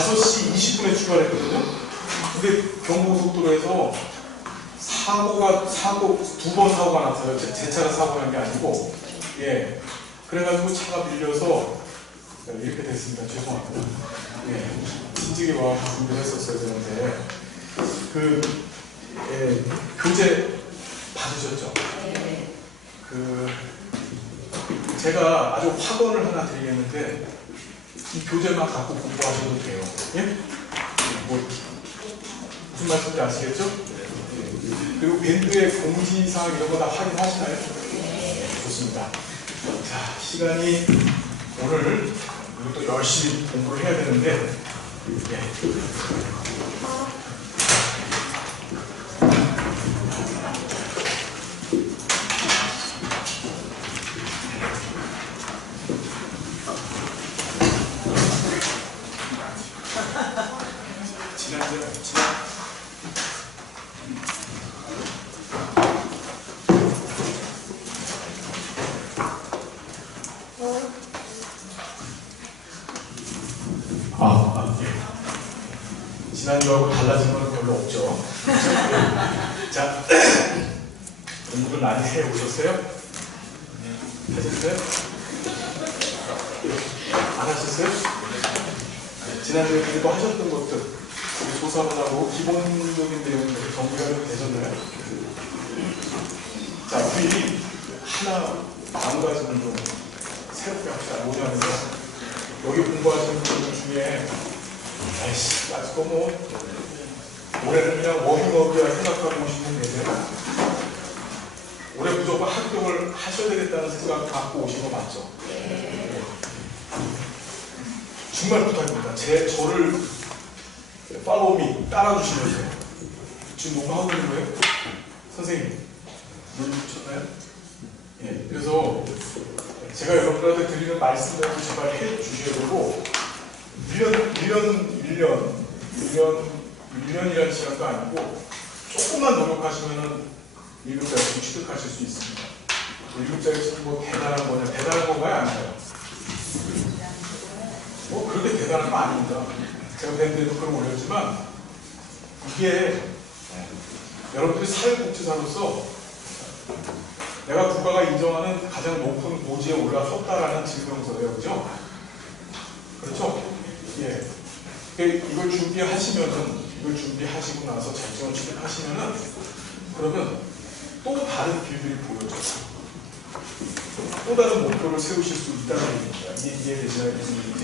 5시 20분에 출발했거든요. 근데 경부고속도로에서 두 번 사고가 났어요. 제 차가 사고 난 게 아니고. 예. 그래가지고 차가 밀려서 이렇게 됐습니다. 죄송합니다. 예. 진즉에 와서 준비를 했었어야 되는데. 교재 받으셨죠? 네. 제가 아주 확언을 하나 드리겠는데, 이 교재만 갖고 공부하셔도 돼요. 예? 무슨 말씀인지 아시겠죠? 네. 그리고 밴드의 공지사항 이런 거 다 확인하시나요? 네. 좋습니다. 자, 시간이 오늘 또 열심히 공부를 해야 되는데, 예. 지난주하고 달라진 건 별로 없죠. 자, 공부를 많이 해오셨어요? 하셨어요? 안 하셨어요? 지난주에 그래도 하셨던 것들 조사문하고 기본적인 내용들 정리가 되셨나요? 자, 우리 하나 마음가짐을 좀 새롭게 합시다. 뭐냐면요, 여기 공부하시는 분들 중에 아이씨, 아직도 올해는 그냥 워밍업이야 생각하고 오시면 되잖아요. 올해 무조건 합격을 하셔야 되겠다는 생각 갖고 오신 거 맞죠? 네. 정말 부탁입니다. 저를 팔로우미 따라주시면서 지금 너무 하고 있는 거예요? 선생님, 물 붙였나요? 예, 그래서 제가 여러분들한테 드리는 말씀대로 제발 해 주셔야 되고, 1년이라는 시간도 아니고 조금만 노력하시면은 1급자리씩 취득하실 수 있습니다. 1급자리씩 뭐 대단한 거냐? 대단한 건가요? 아닌가요? 그렇게 대단한 거 아닙니다. 제가 밴드에도 그걸 올렸지만, 이게 여러분들이 사회복지사로서 내가 국가가 인정하는 가장 높은 고지에 올라섰다라는 증명서예요. 그죠? 그렇죠? 예. 이걸 준비하시고 나서 자격증을 취득하시면은, 그러면 또 다른 길들이 보여져요. 또 다른 목표를 세우실 수 있다는 얘기입니다. 이해되시나요? 무슨 얘기인지?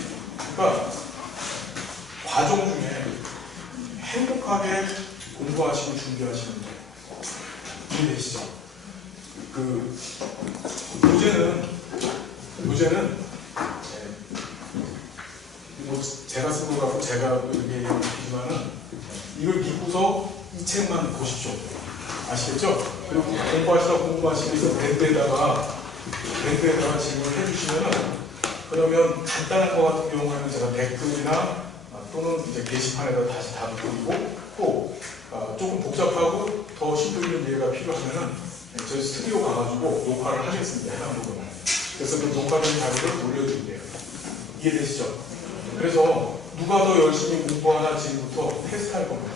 그러니까 과정 중에 행복하게 공부하시고 준비하시는 거예요. 이해되시죠? 교재는 제가 쓴 거 갖고 제가 이렇게 얘기하지만은, 이걸 믿고서 이 책만 보십시오. 아시겠죠? 그리고 공부하시면서 밴드에다가 질문을 해주시면은, 그러면 간단한 거 같은 경우에는 제가 댓글이나 또는 이제 게시판에다 다시 답을 드리고, 또 조금 복잡하고 더 심도 있는 이해가 필요하면은 저희 스튜디오 가가지고 녹화를 하겠습니다. 해당 부분을. 그래서 그 녹화된 자료를 올려드릴게요. 이해되시죠? 그래서 누가 더 열심히 공부하나 지금부터 테스트할 겁니다.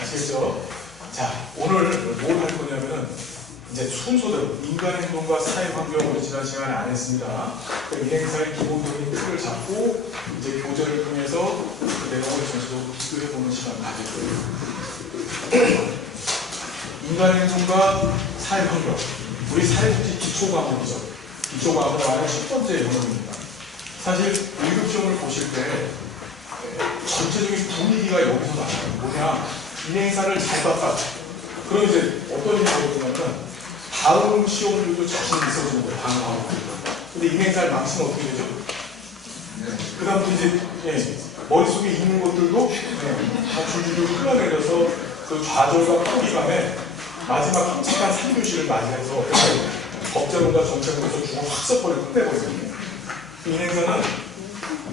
아시겠죠? 자, 오늘 뭘 할 거냐면은, 이제 순서대로 인간 행동과 사회 환경을 지난 시간에 안 했습니다. 이 행사의 기본적인 틀을 잡고 이제 교재를 통해서 그 내용을 전체적으로 비교해보는 시간을 가질 거예요. 인간 행동과 사회 환경, 우리 사회복지 기초 과목이죠. 기초 과목의 10번째 영역입니다. 사실 1급 시험을 보실 때 전체적인 분위기가 여기서 나와요. 뭐냐, 이 행사를 잘 봤다. 그럼 이제 어떤 일이 되겠냐면, 다음 시험들도 자신이 있어지는 거예요. 다음 과목. 근데 이 행사를 망치면 어떻게 되죠? 그 다음부터 이제 머릿속에 있는 것들도 다 줄줄줄 흘러내려서 그 좌절과 포기감에 마지막 끔찍한 3교시를 맞이해서 법제론과 정책론에서 중을 확 써버리고 끝내버리거든요. 이 행사는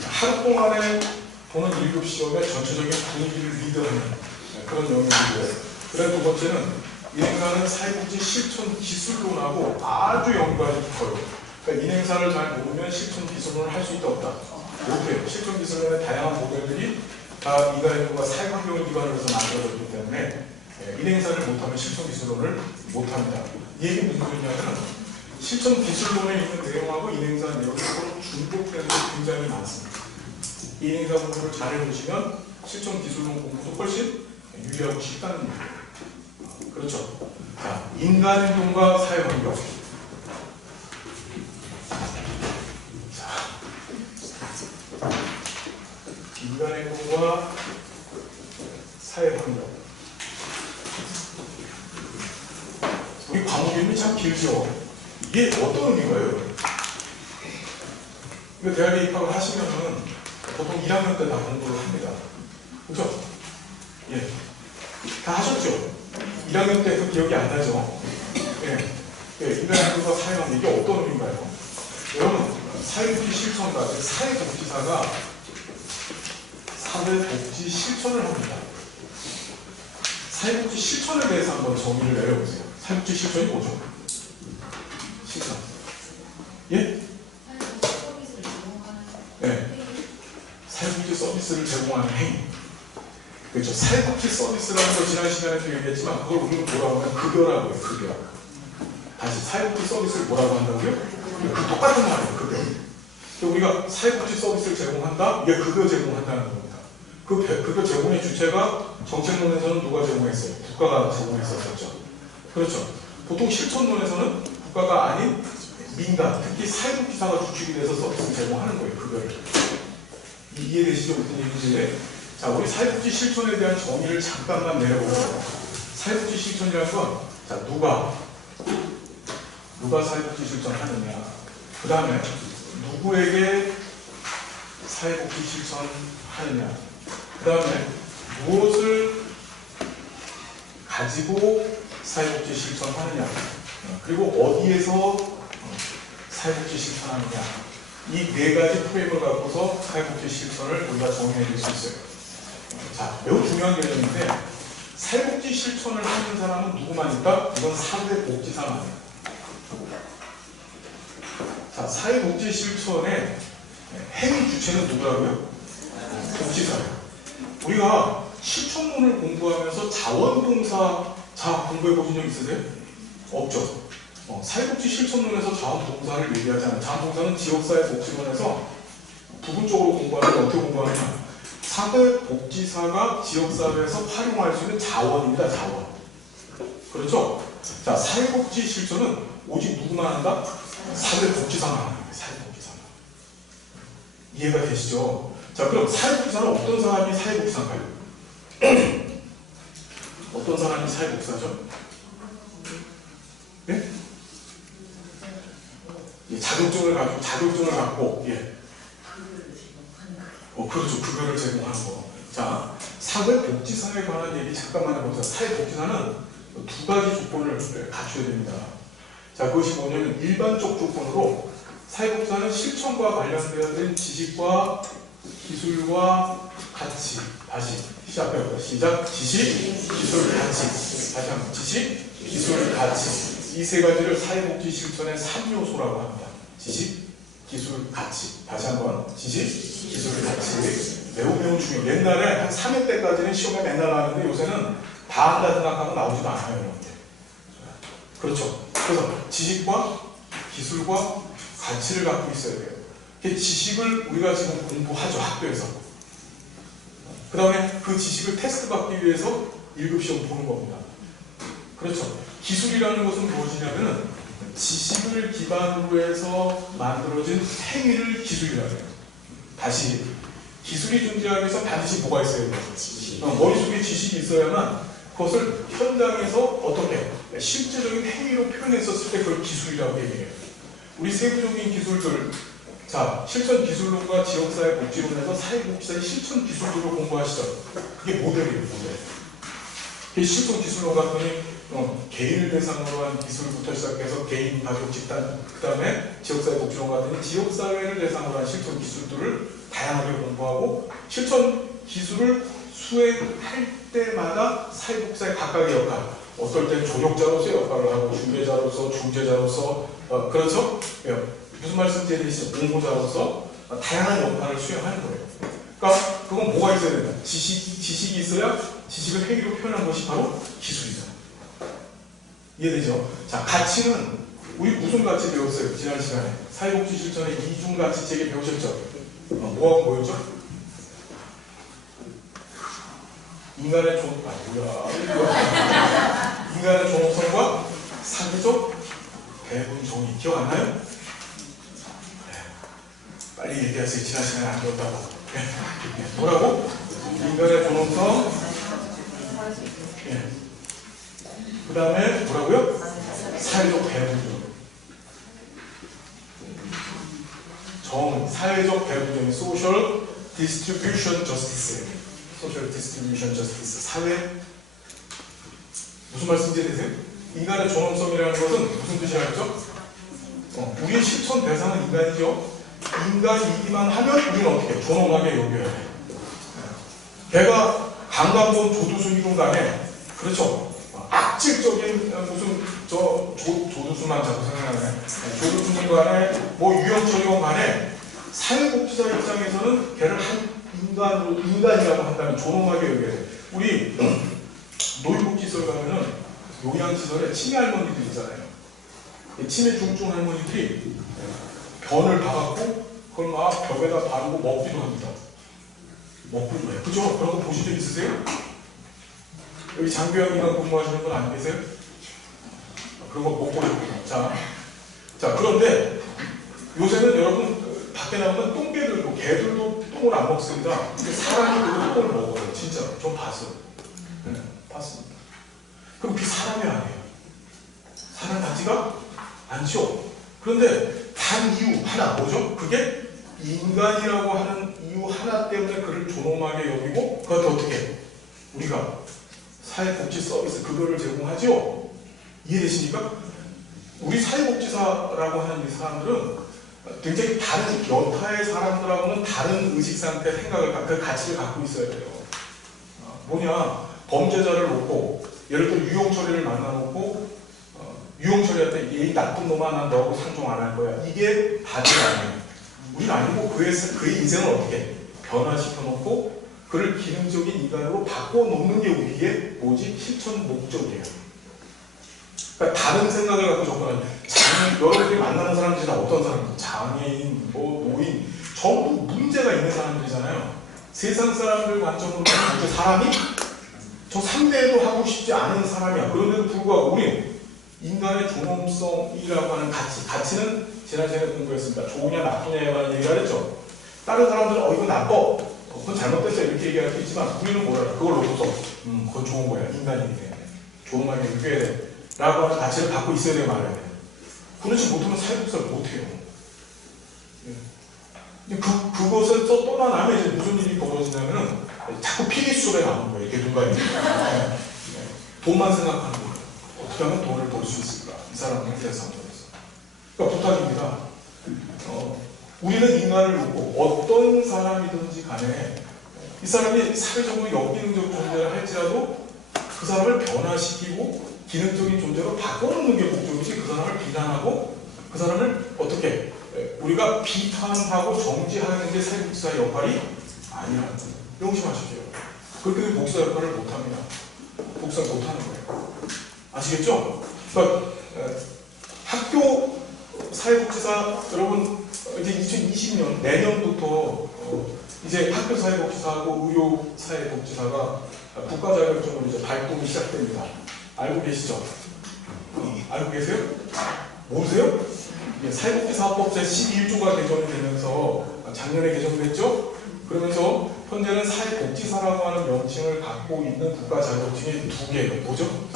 하루 동안에 보는 1급 시험의 전체적인 분위기를 리드하는 그런 영역이고요. 그다음 두 번째는, 이 행사는 사회복지 실천 기술론하고 아주 연관이 깊어요. 그러니까 이 행사를 잘 모르면 실천 기술론을 할 수 있다 없다. 못해요. 실존기술론의 다양한 모델들이 다 인간행동과 사회환경을 기반으로 해서 만들어졌기 때문에 인행사를 못하면 실존기술론을 못합니다. 이 얘기 무슨 소리냐면 실존기술론에 있는 내용하고 인행사 내용이 서로 중복되는 게 굉장히 많습니다. 인행사 공부를 잘 해보시면 실존기술론 공부도 훨씬 유리하고 쉽다는 얘기예요. 그렇죠. 자, 인간행동과 사회환경. 인간행동과 사회환경. 우리 과목 이름이 참 길죠. 이게 어떤 의미인가요? 이거 대학에 입학을 하시면은 보통 1학년 때 다 공부를 합니다. 그죠? 예. 다 하셨죠? 1학년 때 그 기억이 안 나죠? 예. 예. 인간행동과 사회환경. 이게 어떤 의미인가요? 여러분, 사회복지 실천가, 즉 사회복지사가 사회복지 실천을 합니다. 사회복지 실천에 대해서 한번 정의를 내려보세요. 사회복지 실천이 뭐죠? 실천. 예? 네. 사회복지 서비스를 제공하는 행위. 그렇죠. 사회복지 서비스라는 걸 지난 시간에도 얘기했지만 그걸 우리는 뭐라고 하면 급여라고 해요. 급여. 다시 사회복지 서비스를 뭐라고 한다고요? 그 똑같은 말이에요. 급여. 우리가 사회복지 서비스를 제공한다? 이게 급여 제공한다는 겁니다. 그 급여 제공의 주체가 정책론에서는 누가 제공했어요? 국가가 제공했었죠. 그렇죠. 보통 실천론에서는 국가가 아닌 민간, 특히 사회복지사가 주축이 돼서 서비스를 제공하는 거예요. 급여를. 이해되시죠? 무슨 얘기인지. 자, 우리 사회복지 실천에 대한 정의를 잠깐만 내려보세요. 사회복지 실천이라는 건, 자, 누가 사회복지 실천하느냐. 그 다음에 누구에게 사회복지 실천하느냐. 그 다음에 무엇을 가지고 사회복지 실천하느냐. 그리고 어디에서 사회복지 실천하느냐. 이 네 가지 프레임을 갖고서 사회복지 실천을 우리가 정의해낼 수 있어요. 자, 매우 중요한 개념인데 사회복지 실천을 하는 사람은 누구만 있다? 이건 사회복지사만이에요. 자, 사회복지 실천의 행위 주체는 누구라고요? 복지사예요. 우리가 실천론을 공부하면서 자원봉사 공부해 보신 적 있으세요? 없죠. 사회복지 실천론에서 자원봉사를 얘기하잖아요. 자원봉사는 지역사회 복지론에서 부분적으로 공부하는데 어떻게 공부하느냐? 사회복지사가 지역사회에서 활용할 수 있는 자원입니다. 자원. 그렇죠? 자, 사회복지 실천은 오직 누구만 한다? 사회복지사만 하는 거예요. 사회복지사만. 이해가 되시죠? 자, 그럼 사회복지사는 어떤 사람이 사회복지사인가요? 어떤 사람이 사회복지사죠? 예? 예, 자격증을 갖고, 예. 그렇죠. 급여를 제공하는 거. 자, 사회복지사에 관한 얘기 잠깐만 해보세요. 사회복지사는 두 가지 조건을 갖춰야 됩니다. 자, 그것이 뭐냐면 일반적 조건으로 사회복지사는 실천과 관련된 지식과 기술과 가치. 다시 시작해볼까요? 시작. 지식, 기술, 가치. 다시 한번. 지식, 기술, 가치. 이 세 가지를 사회복지 실천의 3요소라고 합니다. 지식, 기술, 가치. 다시 한번. 지식, 기술, 가치. 매우 중요해요. 옛날에 한 3회 때까지는 시험에 맨날 나왔는데 요새는 다 한다 생각하고 나오지도 않아요. 이렇게. 그렇죠. 그래서 지식과 기술과 가치를 갖고 있어야 돼요. 지식을 우리가 지금 공부하죠. 학교에서. 그 다음에 그 지식을 테스트 받기 위해서 1급 시험 보는 겁니다. 그렇죠. 기술이라는 것은 무엇이냐면은 지식을 기반으로 해서 만들어진 행위를 기술이라고 해요. 다시 기술이 존재하기 위해서 반드시 뭐가 있어야 돼요? 머릿속에 지식이 있어야만 그것을 현장에서 어떻게 실제적인 행위로 표현했었을 때 그걸 기술이라고 얘기해요. 우리 세부적인 기술들, 자, 실천 기술론과 지역사회 복지론에서 사회복지사의 실천 기술들을 공부하시죠. 그게 모델이에요, 모델. 실천 기술론 같더니 개인을 대상으로 한 기술부터 시작해서 개인, 가족, 집단, 그 다음에 지역사회 복지론 같더니 지역사회를 대상으로 한 실천 기술들을 다양하게 공부하고 실천 기술을 수행할 때마다 사회복지사의 각각의 역할, 어떨 땐 조력자로서의 역할을 하고 중개자로서, 중재자로서, 그렇죠? 무슨 말씀인지 이해되시죠? 공모자로서, 다양한 역할을 수행하는 거예요. 그러니까 그건 뭐가 있어야 된다. 지식이 있어야 지식을 행위로 표현하는 것이 바로 기술이다. 이해되죠? 자, 가치는 우리 무슨 가치 배웠어요? 지난 시간에 사회복지 실천의 이중가치 체계 배우셨죠? 뭐하고 뭐였죠? 인간의 인간의 존엄성과 사회적 배분 정의 기억 안 나요? 네. 빨리 얘기하세요. 지난 시간에 안 배웠다고. 네. 뭐라고? 인간의 존엄성. 네. 그 다음에 뭐라고요? 사회적 배분 사회적 배분 social distribution justice. 소셜 디스트리뷰션 저스티스, 사회 무슨 말씀인지 되세요? 인간의 존엄성이라는 것은 무슨 뜻이라죠? 우리의 실천 대상은 인간이죠. 인간이기만 하면 우리는 어떻게 존엄하게 여겨야 돼. 걔가 강간범 조두순이든 간에 그렇죠. 악질적인 무슨 조두순만 자꾸 생각나네. 조두순이든 간에 뭐 유영철이건 간에 사회복지사 입장에서는 걔를 인간이라고 한다면 존엄하게 여겨야 돼. 우리 노인복지시설 가면은 요양시설에 치매 할머니들 있잖아요. 치매 중증 할머니들이 변을 봐갖고 그걸 막 벽에다 바르고 먹기도 합니다. 먹기도 해요. 그죠? 그런 거 보신 적 있으세요? 여기 장교양이랑 근무하시는 분 안 계세요? 그런 거 못 보셨구나. 자, 그런데 요새는 여러분 밖에 나오면 똥개들도 개들도 똥을 안 먹습니다. 근데 사람이 그거 똥을 먹어요. 진짜 전 봤어요. 네, 봤습니다. 그럼 그게 사람이 아니에요. 사람 같지가 않죠. 그런데 단 이유 하나 뭐죠? 그게 인간이라고 하는 이유 하나 때문에 그를 존엄하게 여기고 그것도 어떻게 우리가 사회복지 서비스 그거를 제공하죠. 이해되십니까? 우리 사회복지사라고 하는 이 사람들은 굉장히 다른 여타의 사람들하고는 다른 의식상태, 생각을, 그 가치를 갖고 있어야 돼요. 뭐냐, 범죄자를 놓고 예를 들어 유용철이를 만나놓고 유용철이한테 이 나쁜 놈아 난 너하고 상종 안 할 거야. 이게 다지가 아니에요. 우리는 아니고 그의 인생을 어떻게 변화시켜놓고 그를 기능적인 인간으로 바꿔놓는 게 우리의 뭐지? 실천 목적이에요. 그러니까 다른 생각을 갖고 접근하는 여러분들이 만나는 사람들이 다 어떤 사람들? 장애인, 노인, 전부 문제가 있는 사람들이잖아요. 세상 사람들 관점으로 보면 사람이 저 상대도 하고 싶지 않은 사람이야. 그런데도 불구하고 우리 인간의 존엄성이라고 하는 가치는 지난 시간에 공부했습니다. 좋으냐 나쁘냐에 관한 얘기를 했죠. 다른 사람들은 이거 나빠, 그건 잘못됐어 이렇게 얘기할 수 있지만 우리는 뭐라 그걸 놓고서 그건 좋은 거야. 인간이기 때문에 존엄하게 느껴야 돼 라고 하는 가치를 갖고 있어야 돼요. 말해야 돼요. 그렇지 못하면 사회복지를 못해요. 그것을 떠나면 이제 무슨 일이 벌어지냐면은 자꾸 피리수에 나오는 거예요. 이렇게 누가 돈만 생각하는 거예요. 어떻게 하면 돈을 벌 수 있을까? 이 사람의 대상으로서. 그러니까 부탁입니다. 우리는 인간을 놓고 어떤 사람이든지 간에 이 사람이 사회적으로 역기능적 존재를 할지라도 그 사람을 변화시키고 기능적인 존재로 바꿔놓는 게 목적이지 그 사람을 비난하고 그 사람을 어떻게 우리가 비판하고 정지하는 게 사회복지사의 역할이 아니라는 거예요. 명심하십시오. 그렇게 복지사 역할을 못합니다. 복지사 못하는 거예요. 아시겠죠? 그러니까 학교 사회복지사 여러분 이제 2020년 내년부터 이제 학교 사회복지사하고 의료 사회복지사가 국가 자격증으로 이제 발동이 시작됩니다. 알고 계시죠? 알고 계세요? 모르세요? 사회복지사업법 제11조가 개정이 되면서 작년에 개정됐죠? 그러면서 현재는 사회복지사라고 하는 명칭을 갖고 있는 국가 자격증이 두 개예요. 뭐죠?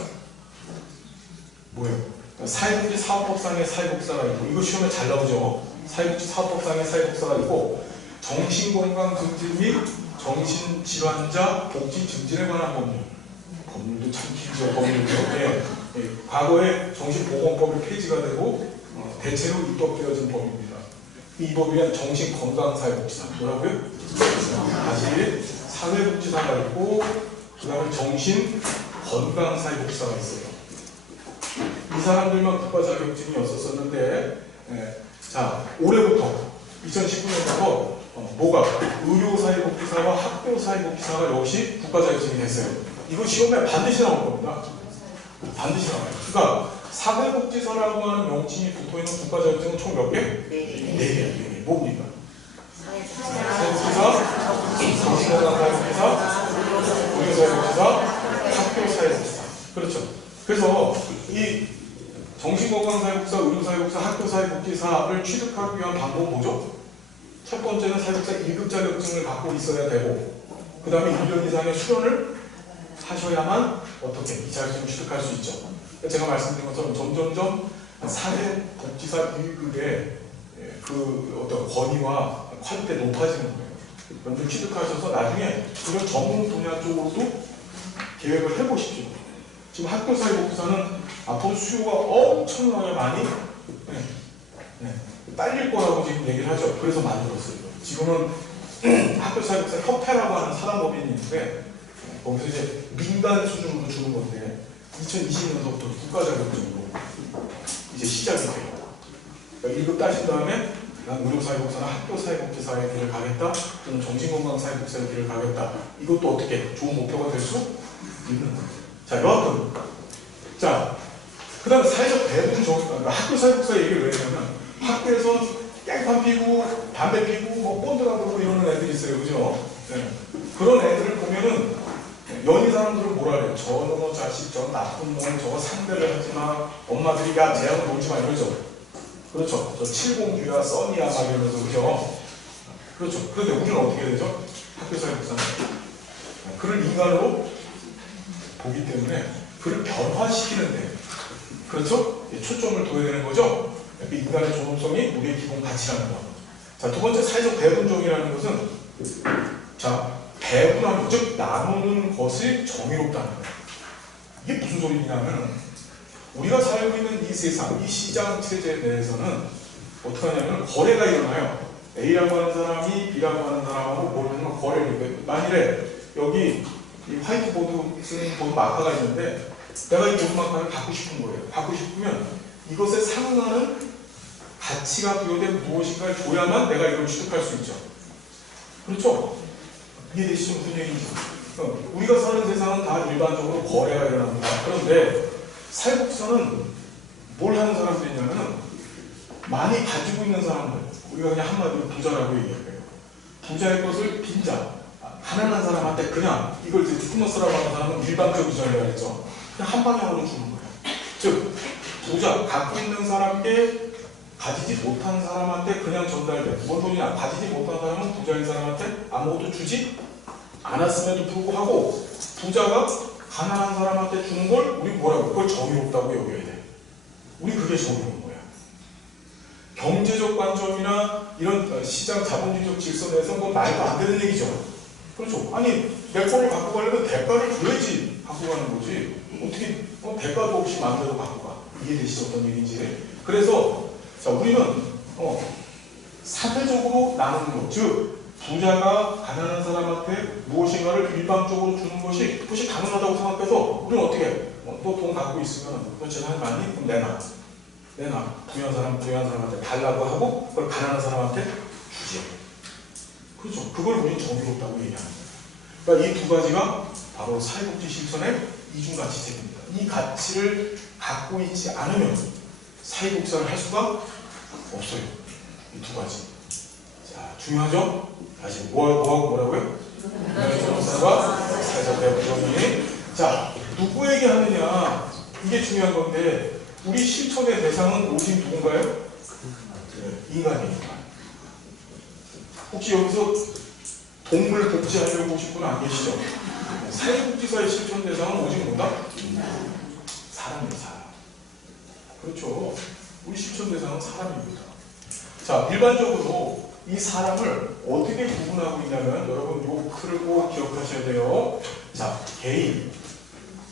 뭐예요? 사회복지사업법상의 사회복지사가 있고 이거 시험에 잘 나오죠? 사회복지사업법상의 사회복지사가 있고 정신건강증진 및 정신질환자 복지 증진에 관한 법률도 참 길죠. 법률도. 과거에 정신보건법이 폐지가 되고 대체로 입법되어진 법입니다. 이 법에 대한 정신건강사회복지사 뭐라고요? 다시 사회복지사가 있고 그 다음에 정신건강사회복지사가 있어요. 이 사람들만 국가 자격증이 없었었는데 자 올해부터 2019년부터 뭐가 의료사회복지사와 학교사회복지사가 역시 국가자격증이 됐어요. 이거 시험에 반드시 나올 겁니다. 반드시 나와요. 그러니까 사회복지사라고 하는 명칭이 붙어있는 국가자격증은 총 몇 개? 4개. 뭐입니까? 사회복지사, 정신건강사회복지사, 의료사회복지사, 학교사회복지사. 그렇죠. 그래서 이 정신건강사회복지사, 의료사회복지사, 학교사회복지사를 취득하기 위한 방법은 뭐죠? 첫 번째는 사회복지사 1급 자격증을 갖고 있어야 되고, 그 다음에 1년 이상의 수련을 하셔야만 어떻게 이 자격증을 취득할 수 있죠. 제가 말씀드린 것처럼 점점점 사회복지사 1급의 그 어떤 권위와 퀄리티 높아지는 거예요. 여러분 취득하셔서 나중에 그런 전문 분야 쪽으로도 계획을 해보십시오. 지금 학교사회복지사는 앞으로 수요가 엄청나게 많이 딸릴 거라고 지금 얘기를 하죠. 그래서 만들었어요. 지금은 학교사회복지사 협회라고 하는 사단법인이 있는데 거기서 이제 민간 수준으로 주는 건데 2020년서부터 국가자격증으로 이제 시작이 돼요. 그러니까 1급 따신 다음에 난 의료사회복지사나 학교사회복지사의 길을 가겠다, 또는 정신건강사회복지사의 길을 가겠다. 이것도 어떻게 좋은 목표가 될 수 있는 거예요. 자, 여하튼 자, 그 다음에 사회적 배분 그러니까 학교사회복지사 얘기를 왜 했냐면 학교에서 깽판 피고 담배 피고 뭐 본드라 그러고 이러는 애들이 있어요. 그죠? 네. 그런 애들을 보면은 연희 사람들은 뭐라 그래요? 저놈의 자식, 저 나쁜 놈, 저거 상대를 하지마, 엄마들이 야 쟤하고 놀지마 이러죠. 그렇죠. 저 칠공주야, 써니야 막 이러면서 그죠? 그렇죠. 그런데 우리는 어떻게 해야 되죠? 학교사회복지사는 그를 인간으로 보기 때문에 그를 변화시키는데, 그렇죠? 초점을 둬야 되는 거죠. 인간의 존엄성이 우리의 기본 가치라는 거. 자, 두 번째 사회적 배분종이라는 것은 자, 배분하는, 즉 나누는 것이 정의롭다는 거예요. 이게 무슨 소리냐면 우리가 살고 있는 이 세상, 이 시장 체제 내에서는 어떻게 하냐면 거래가 일어나요. A라고 하는 사람이 B라고 하는 사람하고 뭘 하면 거래를. 만일에 여기 이 화이트보드 쓰는 보드 마커가 있는데 내가 이 보드 마커를 갖고 싶은 거예요. 갖고 싶으면 이것에 상응하는 가치가 부여된 무엇인가를 줘야만 내가 이걸 취득할 수 있죠. 그렇죠? 이해되시죠? 무슨 얘기인지. 우리가 사는 세상은 다 일반적으로 거래가 일어납니다. 그런데 사회복지사는 뭘 하는 사람들이냐면 많이 가지고 있는 사람들, 우리가 그냥 한마디로 부자라고 얘기할게요. 부자의 것을 빈자, 가난한 사람한테 그냥 이걸 이제 디스머스라고 하는 사람은 일방적으로 전략을 했죠. 그냥 한 방향으로 주는 거예요. 즉 부자, 갖고 있는 사람께 가지지 못한 사람한테 그냥 전달돼. 뭔 소리냐? 가지지 못한 사람은 부자인 사람한테 아무것도 주지 않았음에도 불구하고 부자가 가난한 사람한테 주는 걸 우리 뭐라고? 그걸 정의롭다고 여겨야 돼. 우리 그게 정의로운 거야. 경제적 관점이나 이런 시장 자본주의적 질서 내에서 그건 말도 안 되는 얘기죠. 그렇죠. 아니 내 거를 갖고 가려면 대가를 줘야지 갖고 가는 거지. 어떻게 대가도 없이 마음대로 갖고 가. 이해되시죠? 어떤 얘기인지. 그래서 자, 우리는 사회적으로 나누는 것, 즉 부자가 가난한 사람한테 무엇인가를 일방적으로 주는 것이 그것이 가능하다고 생각해서 우리는 어떻게 해? 너 돈 갖고 있으면 너 재산 많이? 그럼 내놔. 부유한 사람한테 달라고 하고 그걸 가난한 사람한테 주지. 그렇죠. 그걸 우리는 정의롭다고 얘기하는 거예요. 그러니까 이 두 가지가 바로 사회복지 실천의 이중가치책입니다. 이 가치를 갖고 있지 않으면 사회복지사를 할 수가 없어요. 이 두 가지. 자, 중요하죠? 다시 뭐하고 뭐라고요? 정사과 사회적 배분종이. 자, 누구에게 하느냐? 이게 중요한 건데 우리 실천의 대상은 오직 누군가요? 인간이니까. 혹시 여기서 동물 복지하려고 오신 분은 안 계시죠? 사회복지사의 실천 대상은 오직 뭐다? 사람이에요, 사람. 그렇죠. 우리 실천 대상은 사람입니다. 자, 일반적으로 이 사람을 어떻게 구분하고 있냐면 여러분 요 틀을 꼭 기억하셔야 돼요. 자, 개인,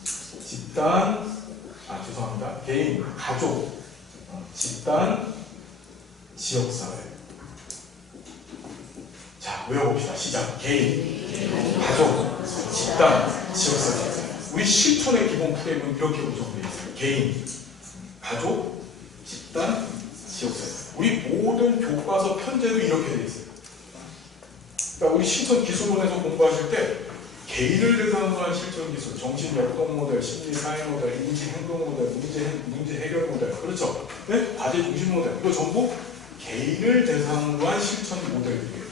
집단, 개인, 가족, 집단, 지역사회. 자, 외워봅시다. 시작. 개인, 가족, 집단, 지역사회. 우리 실천의 기본 프레임은 이렇게 구성되어 있어요. 개인, 가족, 집단, 지역사회. 우리 모든 교과서 편제도 이렇게 돼 있어요. 그러니까 우리 실천 기술론에서 공부하실 때 개인을 대상으로 한 실천 기술, 정신 역동 모델, 심리 사회 모델, 인지 행동 모델, 문제 해결 모델, 그렇죠? 네? 과제 중심 모델, 이거 전부 개인을 대상으로 한 실천 모델들이에요.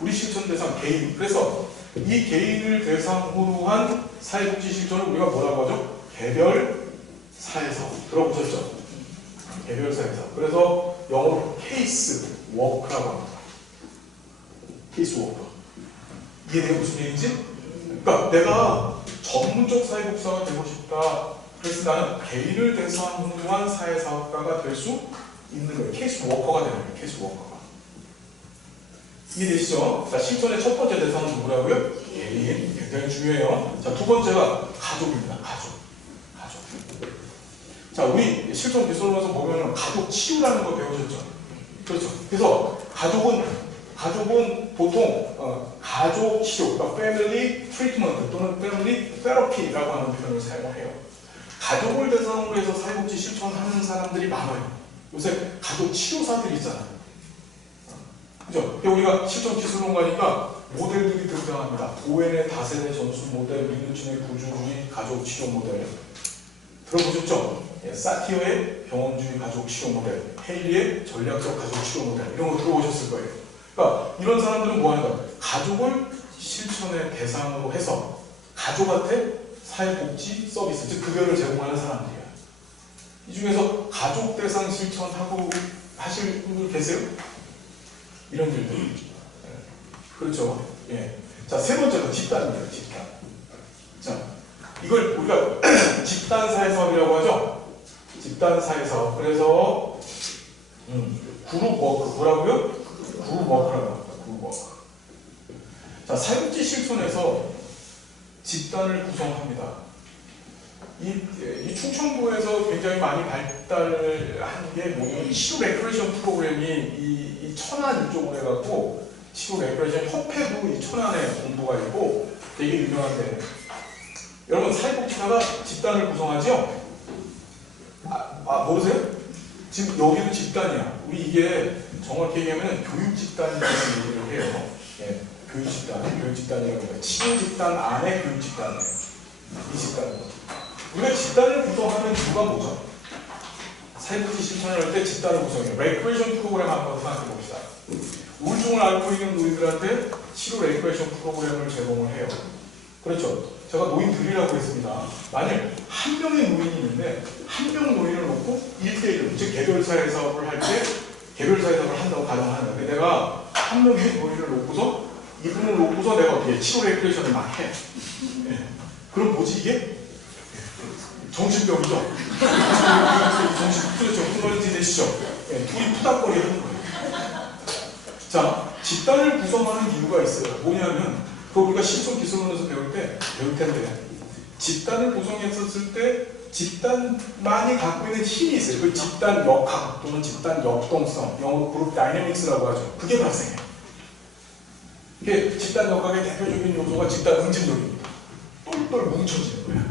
우리 실천 대상 개인. 그래서 이 개인을 대상으로 한 사회복지 실천을 우리가 뭐라고 하죠? 개별 사회사업. 들어보셨죠? 개별 사회사업. 그래서 영어로 케이스 워크라고 합니다. 케이스 워크. 이해돼요? 무슨 얘기인지? 그러니까 내가 전문적 사회복지사가 되고 싶다. 그래서 나는 개인을 대상으로 한 사회사업가가 될 수 있는 거예요. 케이스 워커가 되는 거예요. 케이스 워커가. 이해되시죠? 자, 실천의 첫 번째 대상은 누구라고요? 개인. 굉장히 중요해요. 자, 두 번째가 가족입니다. 가족. 자, 우리 실천 기술론에서 보면 가족 치유라는 거 배우셨죠? 그렇죠. 그래서 가족은 보통 가족 치료, 그러니까 family treatment 또는 family therapy라고 하는 표현을 사용해요. 가족을 대상으로 해서 사회복지 실천하는 사람들이 많아요. 요새 가족 치료사들이 있잖아요. 그죠? 우리가 실천 기술론 가니까 모델들이 등장합니다. 보웬의 다세대 전수 모델, 민누친의 구조주의 가족 치료 모델. 들어보셨죠? 예, 사티어의 병원주의 가족 치료 모델, 헤일리의 전략적 가족 치료 모델, 이런 거 들어보셨을 거예요. 그러니까 이런 사람들은 뭐 하는가? 가족을 실천의 대상으로 해서 가족한테 사회복지 서비스, 즉 급여를 제공하는 사람들이에요. 이 중에서 가족 대상 실천하고 하실 분들 계세요? 이런 일들. 그렇죠. 예. 자, 세 번째가 집단입니다. 집단. 자, 이걸 우리가 집단 사회사업이라고 하죠. 집단 사회사업. 그래서 그룹 워크. 뭐라고요? 그룹 워크라고 합니다. 그룹 워크. 자, 사회복지 실천에서 집단을 구성합니다. 이 충청도에서 굉장히 많이 발달을 한 게 뭐냐면 치료 레크레이션 프로그램이 이 천안 이쪽으로 해갖고 치료 레크레이션 협회도 이 천안에 본부가 있고 되게 유명한데, 여러분 사회복지사가 집단을 구성하죠? 모르세요? 지금 여기도 집단이야. 우리 이게 정확히 얘기하면 교육집단이라는 얘기를 해요. 예, 교육집단이라고 해요. 치료집단 안에 교육집단이에요. 이 집단. 우리가 집단을 구성하는 이유가 뭐죠? 사회복지 실천을 할 때 집단을 구성해요. 레크레이션 프로그램 한번 생각해 봅시다. 우울증을 앓고 있는 노인들한테 치료 레크레이션 프로그램을 제공을 해요. 그렇죠? 제가 노인들이라고 했습니다. 만약 한 명의 노인이 있는데 한 명 노인을 놓고 1대1, 즉 개별사회 사업을 할 때 개별사회 사업을 한다고 가정하는데, 내가 한 명의 노인을 놓고서 이분을 놓고서 내가 어떻게 치료 레크레이션을 막 해. 네. 그럼 뭐지 이게? 정신병이죠? 그렇죠. 무슨 말인지 되시죠? 네, 둘이 푸닥거리 하는 거예요. 자, 집단을 구성하는 이유가 있어요. 뭐냐면, 그거 우리가 실천 기술론에서 배울 텐데, 집단을 구성했었을 때, 집단만이 갖고 있는 힘이 있어요. 그 집단 역학 또는 집단 역동성, 영어로 그룹 다이내믹스라고 하죠. 그게 발생해요. 이게 집단 역학의 대표적인 요소가 집단 응집력입니다. 똘똘 뭉쳐지는 거예요.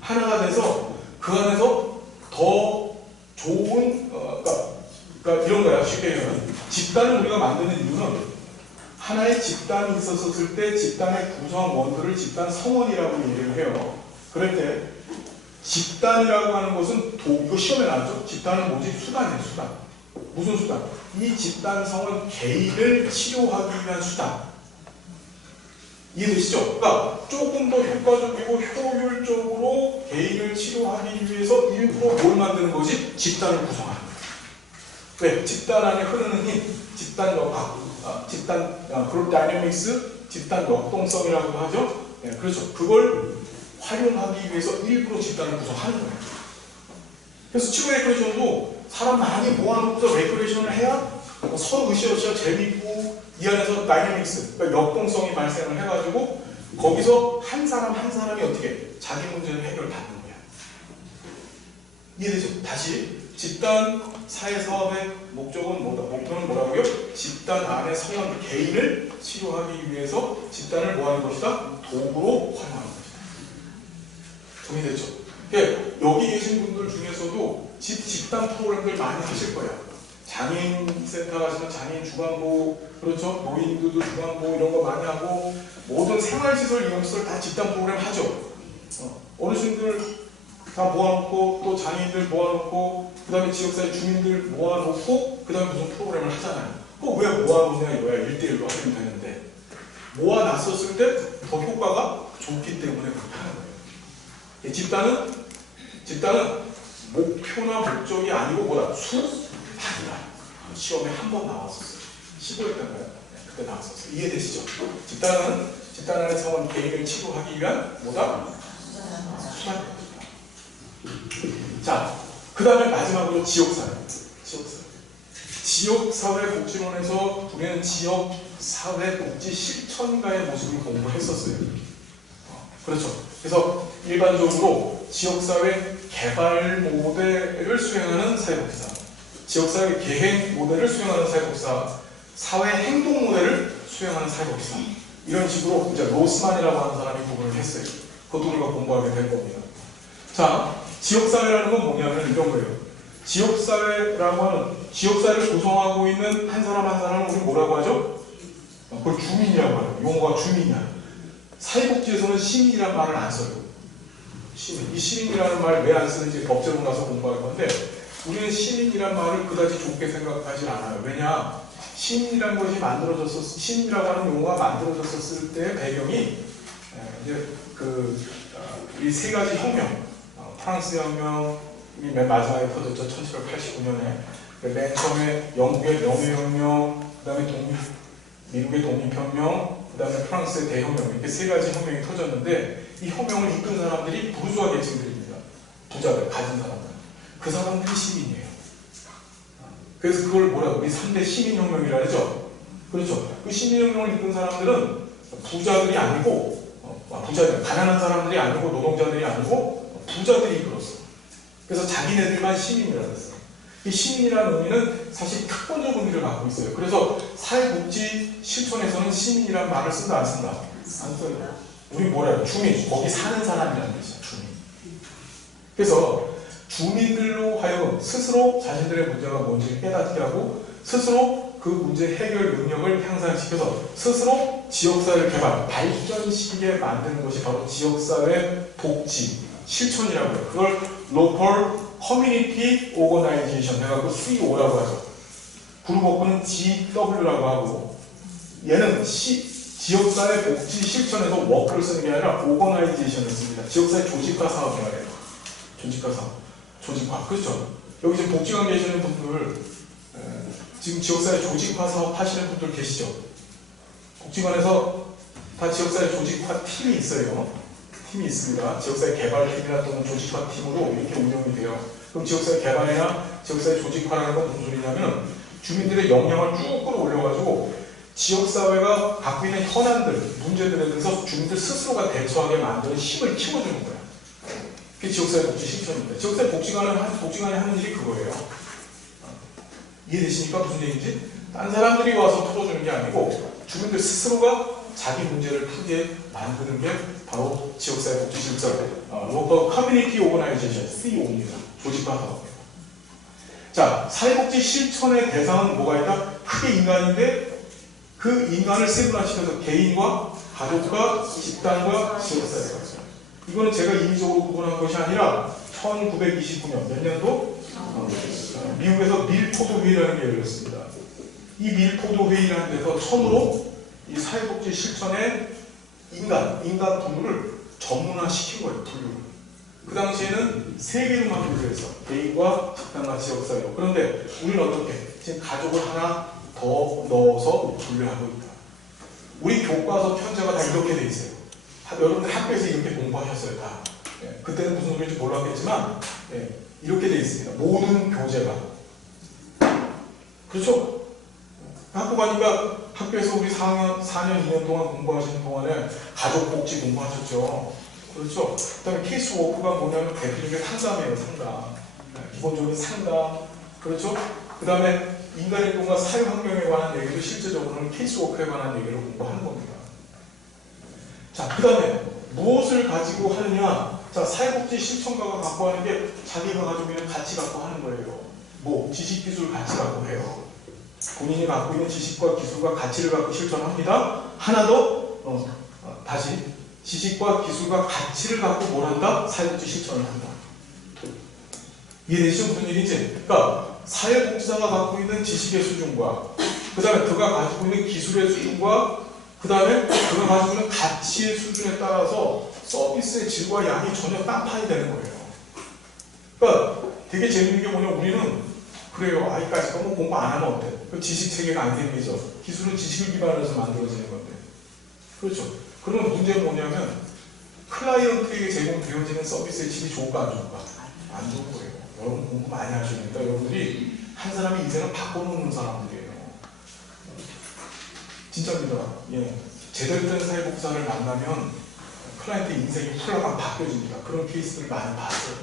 하나가 돼서 그 안에서 더 좋은 그러니까 이런 거야. 쉽게 얘기하면 집단을 우리가 만드는 이유는 하나의 집단이 있었을 때 집단의 구성원들을 집단 성원이라고 얘기를 해요. 그럴 때 집단이라고 하는 것은 이거 시험에 나왔죠? 집단은 뭐지? 수단이에요. 수단. 무슨 수단? 이 집단 성원 개인을 치료하기 위한 수단. 이해되시죠? 그러니까 조금 더 효과적이고 효율적으로 개인을 치료하기 위해서 일부러 뭘 만드는 거지? 집단을 구성하는 거예요. 왜? 집단 안에 흐르는 힘, 집단 역학, 그룹 다이내믹스, 집단 역동성이라고도 하죠? 네, 그렇죠. 그걸 활용하기 위해서 일부러 집단을 구성하는 거예요. 그래서 치료 레크레이션도 사람 많이 모아놓고서 레크레이션을 해야 서로 으쌰으쌰 재밌고 이 안에서 다이내믹스, 그러니까 역동성이 발생을 해가지고 거기서 한 사람이 어떻게 자기 문제를 해결받는 거야. 이해되죠? 다시 집단 사회사업의 목표는 뭐라고요? 집단 안에 성원 개인을 치료하기 위해서 집단을 뭐하는 것이다? 도구로 활용하는 것이다. 정리됐죠? 여기 계신 분들 중에서도 집단 프로그램들 많이 하실 거예요. 장애인 센터 가시면 장애인 주간보호, 그렇죠? 노인들도 주간보호 이런 거 많이 하고, 모든 생활시설 이용시설 다 집단 프로그램 하죠. 어르신들 다 모아놓고, 또 장애인들 모아놓고, 그 다음에 지역사회 주민들 모아놓고, 그 다음에 무슨 프로그램을 하잖아요. 그거 왜 모아놓냐 이거야. 1대1로 하면 되는데, 모아놨었을 때 더 효과가 좋기 때문에 그렇게 하는 거예요. 집단은 목표나 목적이 아니고 뭐다? 수단이다. 시험에 한 번 나왔었어요. 15회인가요? 그때 나왔었어요. 이해되시죠? 집단 안에서 개인을 치료하기 위한 뭐다? 수단입니다. 자, 그 다음에 마지막으로 지역사회. 지역사회복지론에서 우리는 지역사회복지 실천가의 모습을 공부했었어요. 그렇죠. 그래서 일반적으로 지역사회 개발 모델을 수행하는 사회복지사, 지역사회 계획 모델을 수행하는 사회복지사, 사회행동 모델을 수행하는 사회복지사, 이런 식으로 이제 로스만이라고 하는 사람이 구분을 했어요. 그것도 우리가 공부하게 될 겁니다. 자, 지역사회라는 건 뭐냐면 이런 거예요. 지역사회라고 하는, 지역사회를 구성하고 있는 한 사람 한 사람을 우리 뭐라고 하죠? 그걸 주민이라고 해요. 용어가 주민이야. 사회복지에서는 시민이라는 말을 안 써요. 시민. 이 시민이라는 말 왜 안 쓰는지 법제로 가서 공부할 건데, 우리는 시민이라는 말을 그다지 좋게 생각하지 않아요. 왜냐? 시민이라는 것이 시민이라고 하는 용어가 만들어졌었을 때의 배경이 이제 이 세 가지 혁명, 프랑스 혁명이 맨 마지막에 터졌죠. 1789년에. 맨 처음에 영국의 명예혁명, 그 다음에 미국의 독립혁명, 그 다음에 프랑스의 대혁명, 이렇게 세 가지 혁명이 터졌는데, 이 혁명을 이끈 사람들이 부르주아 계층들입니다. 부자들, 가진 사람들. 그 사람들이 시민이에요. 그래서 그걸 뭐라고? 우리 3대 시민혁명이라 그러죠? 그렇죠. 그 시민혁명을 이끈 사람들은 부자들이 아니고, 부자들, 가난한 사람들이 아니고, 노동자들이 아니고, 부자들이 이끌었어. 그래서 자기네들만 시민이라고 했어요. 이 시민이라는 의미는 사실 특권적 의미를 갖고 있어요. 그래서 사회복지 실천에서는 시민이라는 말을 쓴다, 안 쓴다? 안 써요. 우리 뭐라 해요? 주민. 거기 사는 사람이라는 뜻이야, 주민. 그래서 주민들로 하여금 스스로 자신들의 문제가 뭔지를 깨닫게 하고, 스스로 그 문제 해결 능력을 향상시켜서 스스로 지역사회 개발, 발전시키게 만드는 것이 바로 지역사회 복지 실천이라고 해요. 그걸 Local Community Organization 해가지고 CO라고 하죠. 그룹워크는 GW라고 하고, 얘는 지역사회 복지 실천에서 워크를 쓰는 게 아니라 Organization을 씁니다. 지역사회 조직화 사업이 말이에요. 조직화 사업. 조직화. 그렇죠. 여기 지금 복지관 계시는 분들, 지금 지역사회 조직화 사업 하시는 분들 계시죠? 복지관에서 다 지역사회 조직화 팀이 있어요. 팀이 있습니다. 지역사회 개발팀이나 또는 조직화 팀으로 이렇게 운영이 돼요. 그럼 지역사회 개발이나 지역사회 조직화라는 건 무슨 소리냐면, 주민들의 역량을 쭉 끌어올려가지고 지역사회가 갖고 있는 현안들, 문제들에 대해서 주민들 스스로가 대처하게 만드는 힘을 키워주는 거예요. 그게 지역사회 복지 실천입니다. 지역사회 복지관이 하는 일이 그거예요. 이해되시니까 무슨 얘기인지? 딴 사람들이 와서 풀어주는 게 아니고 주민들 스스로가 자기 문제를 풀게 만드는 게 바로 지역사회 복지 실천, Local Community Organization, CO입니다. 조직화 사업이에요. 자, 사회복지 실천의 대상은 뭐가 있다? 크게 인간인데 그 인간을 세분화시켜서 개인과 가족과 집단과 지역사회가 있어요. 이거는 제가 인위적으로 구분한 것이 아니라 1929년 몇 년도? 미국에서 밀포도 회의라는 게 열렸습니다. 이 밀포도 회의라는 데서 처음으로 이 사회복지 실천의 인간 분류를 전문화시킨 거예요. 분류를. 그 당시에는 세 개로만 분류했어. 개인과 집단과 지역사회로. 그런데 우리는 어떻게? 지금 가족을 하나 더 넣어서 분류하고 있다. 우리 교과서 편제가 다 이렇게 돼 있어요. 여러분들 학교에서 이렇게 공부하셨어요. 다. 그때는 무슨 소리인지 몰랐겠지만 이렇게 돼 있습니다. 모든 교재가. 그렇죠? 학교 가니까 학교에서 우리 4년, 2년 동안 공부하시는 동안에 가족복지 공부하셨죠. 그렇죠? 그 다음에 케이스워크가 뭐냐면 대표적인 상담이에요. 상담. 기본적인 상담. 그렇죠? 그 다음에 인간행동과 사회환경에 관한 얘기도 실제적으로는 케이스워크에 관한 얘기를 공부하는 겁니다. 자, 그 다음에 무엇을 가지고 하느냐? 자, 사회복지 실천가가 갖고 하는 게 자기가 가지고 있는 가치 갖고 하는 거예요. 뭐 지식, 기술, 가치 갖고 해요. 본인이 갖고 있는 지식과 기술과 가치를 갖고 실천합니다. 하나 더 다시 지식과 기술과 가치를 갖고 뭘 한다? 사회복지 실천을 한다. 이해되시죠? 무슨 얘기인지? 그러니까 사회복지사가 갖고 있는 지식의 수준과 그 다음에 그가 가지고 있는 기술의 수준과 그 다음에 그가 가지고 있는 가치의 수준에 따라서 서비스의 질과 양이 전혀 딴판이 되는 거예요. 그러니까 되게 재밌는 게 뭐냐, 우리는 그래요. 아이까지 뭐 공부 안 하면 어때? 그 지식 체계가 안 생기죠. 기술은 지식을 기반으로 해서 만들어지는 건데. 그렇죠. 그러면 문제는 뭐냐면 클라이언트에게 제공되어지는 서비스의 질이 좋을까 안 좋을까? 안 좋은 거예요. 여러분 공부 많이 하시니까 여러분들이 한 사람의 인생을 바꿔놓는 사람들이에요. 진짜입니다. 예. 제대로 된 사회복지사를 만나면 클라이언트 인생이 풀어가 바뀌어집니다. 그런 케이스들을 많이 봤어요.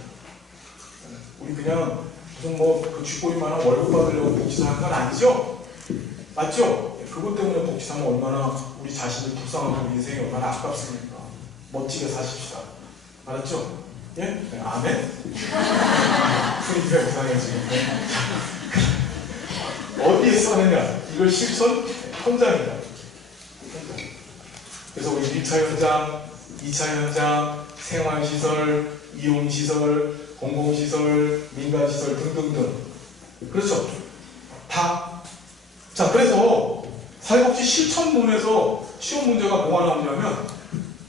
우리 그냥 무슨 그 쥐꼬리만한 월급 받으려고 복지사 하는 건 아니죠? 맞죠? 그것 때문에 복지사는 얼마나 우리 자신을 불쌍하고 인생이 얼마나 아깝습니까? 멋지게 사십시다. 알았죠? 예? 네, 아멘? 분위기가 이상해 지금. 어디에서 하느냐? 이걸 실천 현장이다. 그래서 우리 1차 현장, 2차 현장, 생활시설, 이용시설, 공공시설, 민간시설 등등등. 그렇죠? 다. 자, 그래서 사회복지 실천문에서 시험 문제가 뭐가 나오냐면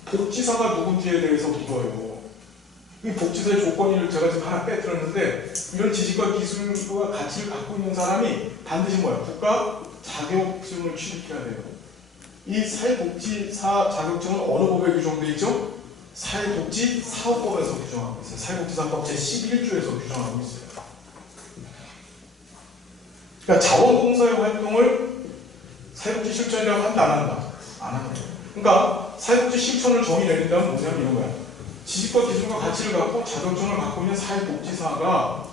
복지사가 누군지에 대해서 물어요. 이 복지사의 조건을 제가 지금 하나 빼뜨렸는데 이런 지식과 기술과 가치를 갖고 있는 사람이 반드시 뭐야? 국가 자격증을 취득해야 돼요. 이 사회복지사 자격증은 어느 법에 규정되어 있죠? 사회복지사업법에서 규정하고 있어요. 사회복지사법 제11조에서 규정하고 있어요. 그러니까 자원봉사의 활동을 사회복지 실천이라고 한다, 안 한다? 안 한다. 그러니까 사회복지 실천을 정의 내린다면 뭐냐면 이런 거야. 지식과 기술과 가치를 갖고 자격증을 갖고 있는 사회복지사가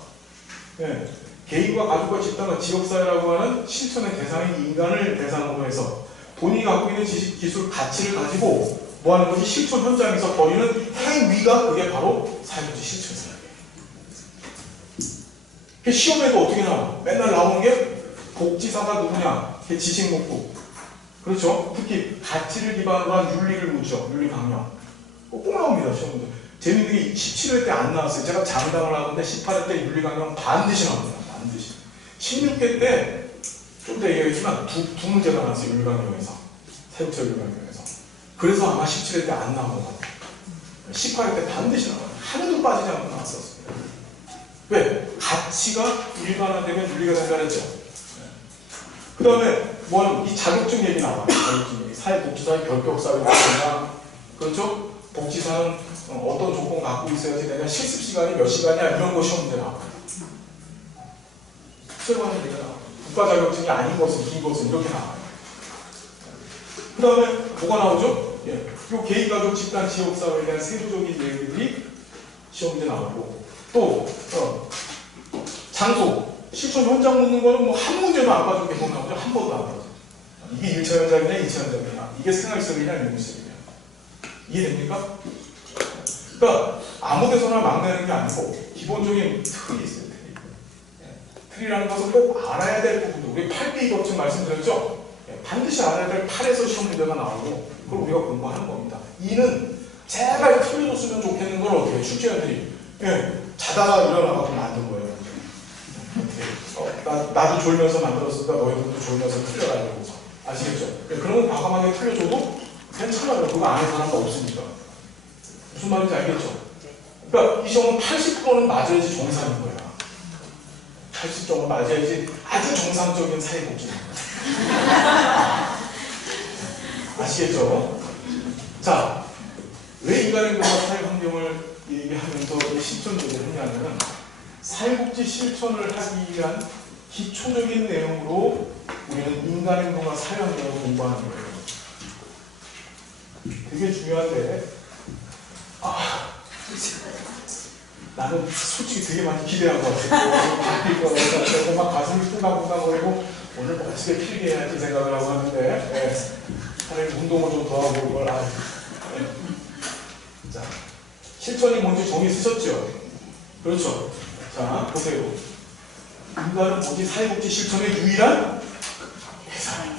개인과 가족과 집단과 지역사회라고 하는 실천의 대상인 인간을 대상으로 해서 본인이 갖고 있는 지식, 기술, 가치를 가지고 뭐 하는 것이 실천 현장에서 벌이는 행위가 그게 바로 사회복지 실천이에요. 시험에도 어떻게 나와? 맨날 나오는 게 복지사가 누구냐? 지식 문구. 그렇죠? 특히 가치를 기반으로 한 윤리를 묻죠. 윤리 강령. 꼭 나옵니다. 시험 문제. 재밌는 게 17회 때 안 나왔어요. 제가 장담을 하는데 18회 때 윤리 강령 반드시 나옵니다. 반드시. 16회 때 좀 더 얘기했지만 두 문제가 나왔어요. 윤리 강령에서. 사회복지 윤리 강령에서. 그래서 아마 17회 때 안 나온 것 같아요. 18회 때 반드시 나와요. 하나도 빠지지 않고 나왔었어요. 왜? 가치가 일반화되면 윤리가 된다 그랬죠. 그 다음에 뭐하는 이 자격증 얘기 나와요. 자격증 얘기. 사회복지사의 결격사회복지사. 그렇죠? 복지사는 어떤 조건 갖고 있어야지 내가 실습 시간이 몇 시간이야 이런 거 시험 문제 나와요. 수행하는 얘기가 나와요. 국가 자격증이 아닌 것은 긴 것은 이렇게 나와요. 그 다음에 뭐가 나오죠? 예. 요 개인가족 집단 지역사회에 대한 세부적인 얘기들이 시험 문제 나오고 또 장소 실천 현장 묻는 거는 뭐 한 문제도 안 빠지고 계속 나오죠. 한 번도 안 빠져. 이게 1차 현장이냐 2차 현장이냐 이게 생활시설이냐 민무시설이냐 이해됩니까? 그러니까 아무 데서나 막 내는 게 아니고 기본적인 틀이 있어요. 틀이라는 것은 꼭 알아야 될 부분도 우리 8B 법칙 말씀드렸죠? 반드시 알아야 될 8에서 시험 문제가 나오고 그걸 우리가 공부하는 겁니다. 2는 제발 틀려줬으면 좋겠는 걸 어떻게 해? 출제자들이 자다가 일어나가지고 만든 거예요. 나도 졸면서 만들었으니까 너희들도 졸면서 틀려가지고 아시겠죠? 그러면 과감하게 틀려줘도 괜찮아요. 그거 아는 사람도 없으니까. 무슨 말인지 알겠죠? 그러니까 이 시험은 80%는 맞아야지 정상인 거야. 80점을 맞아야지 아주 정상적인 사회복지입니다. 아시겠죠? 자, 왜 인간행동과 사회환경을 얘기하면서 이 실천 얘기를 했냐면 사회복지 실천을 하기 위한 기초적인 내용으로 우리는 인간행동과 사회환경을 공부하는 거예요. 되게 중요한데 나는 솔직히 되게 많이 기대한 것 같아요. 바뀔 것 같아요. 막 가슴이 쿵당쿵당거리고 오늘 멋지게 필기 해야지 생각을 하고 하는데 차라리 운동을 좀 더 하고 이걸 자, 실천이 뭔지 정의 쓰셨죠? 그렇죠. 자, 보세요. 인간은 뭐지? 사회복지 실천의 유일한 대상.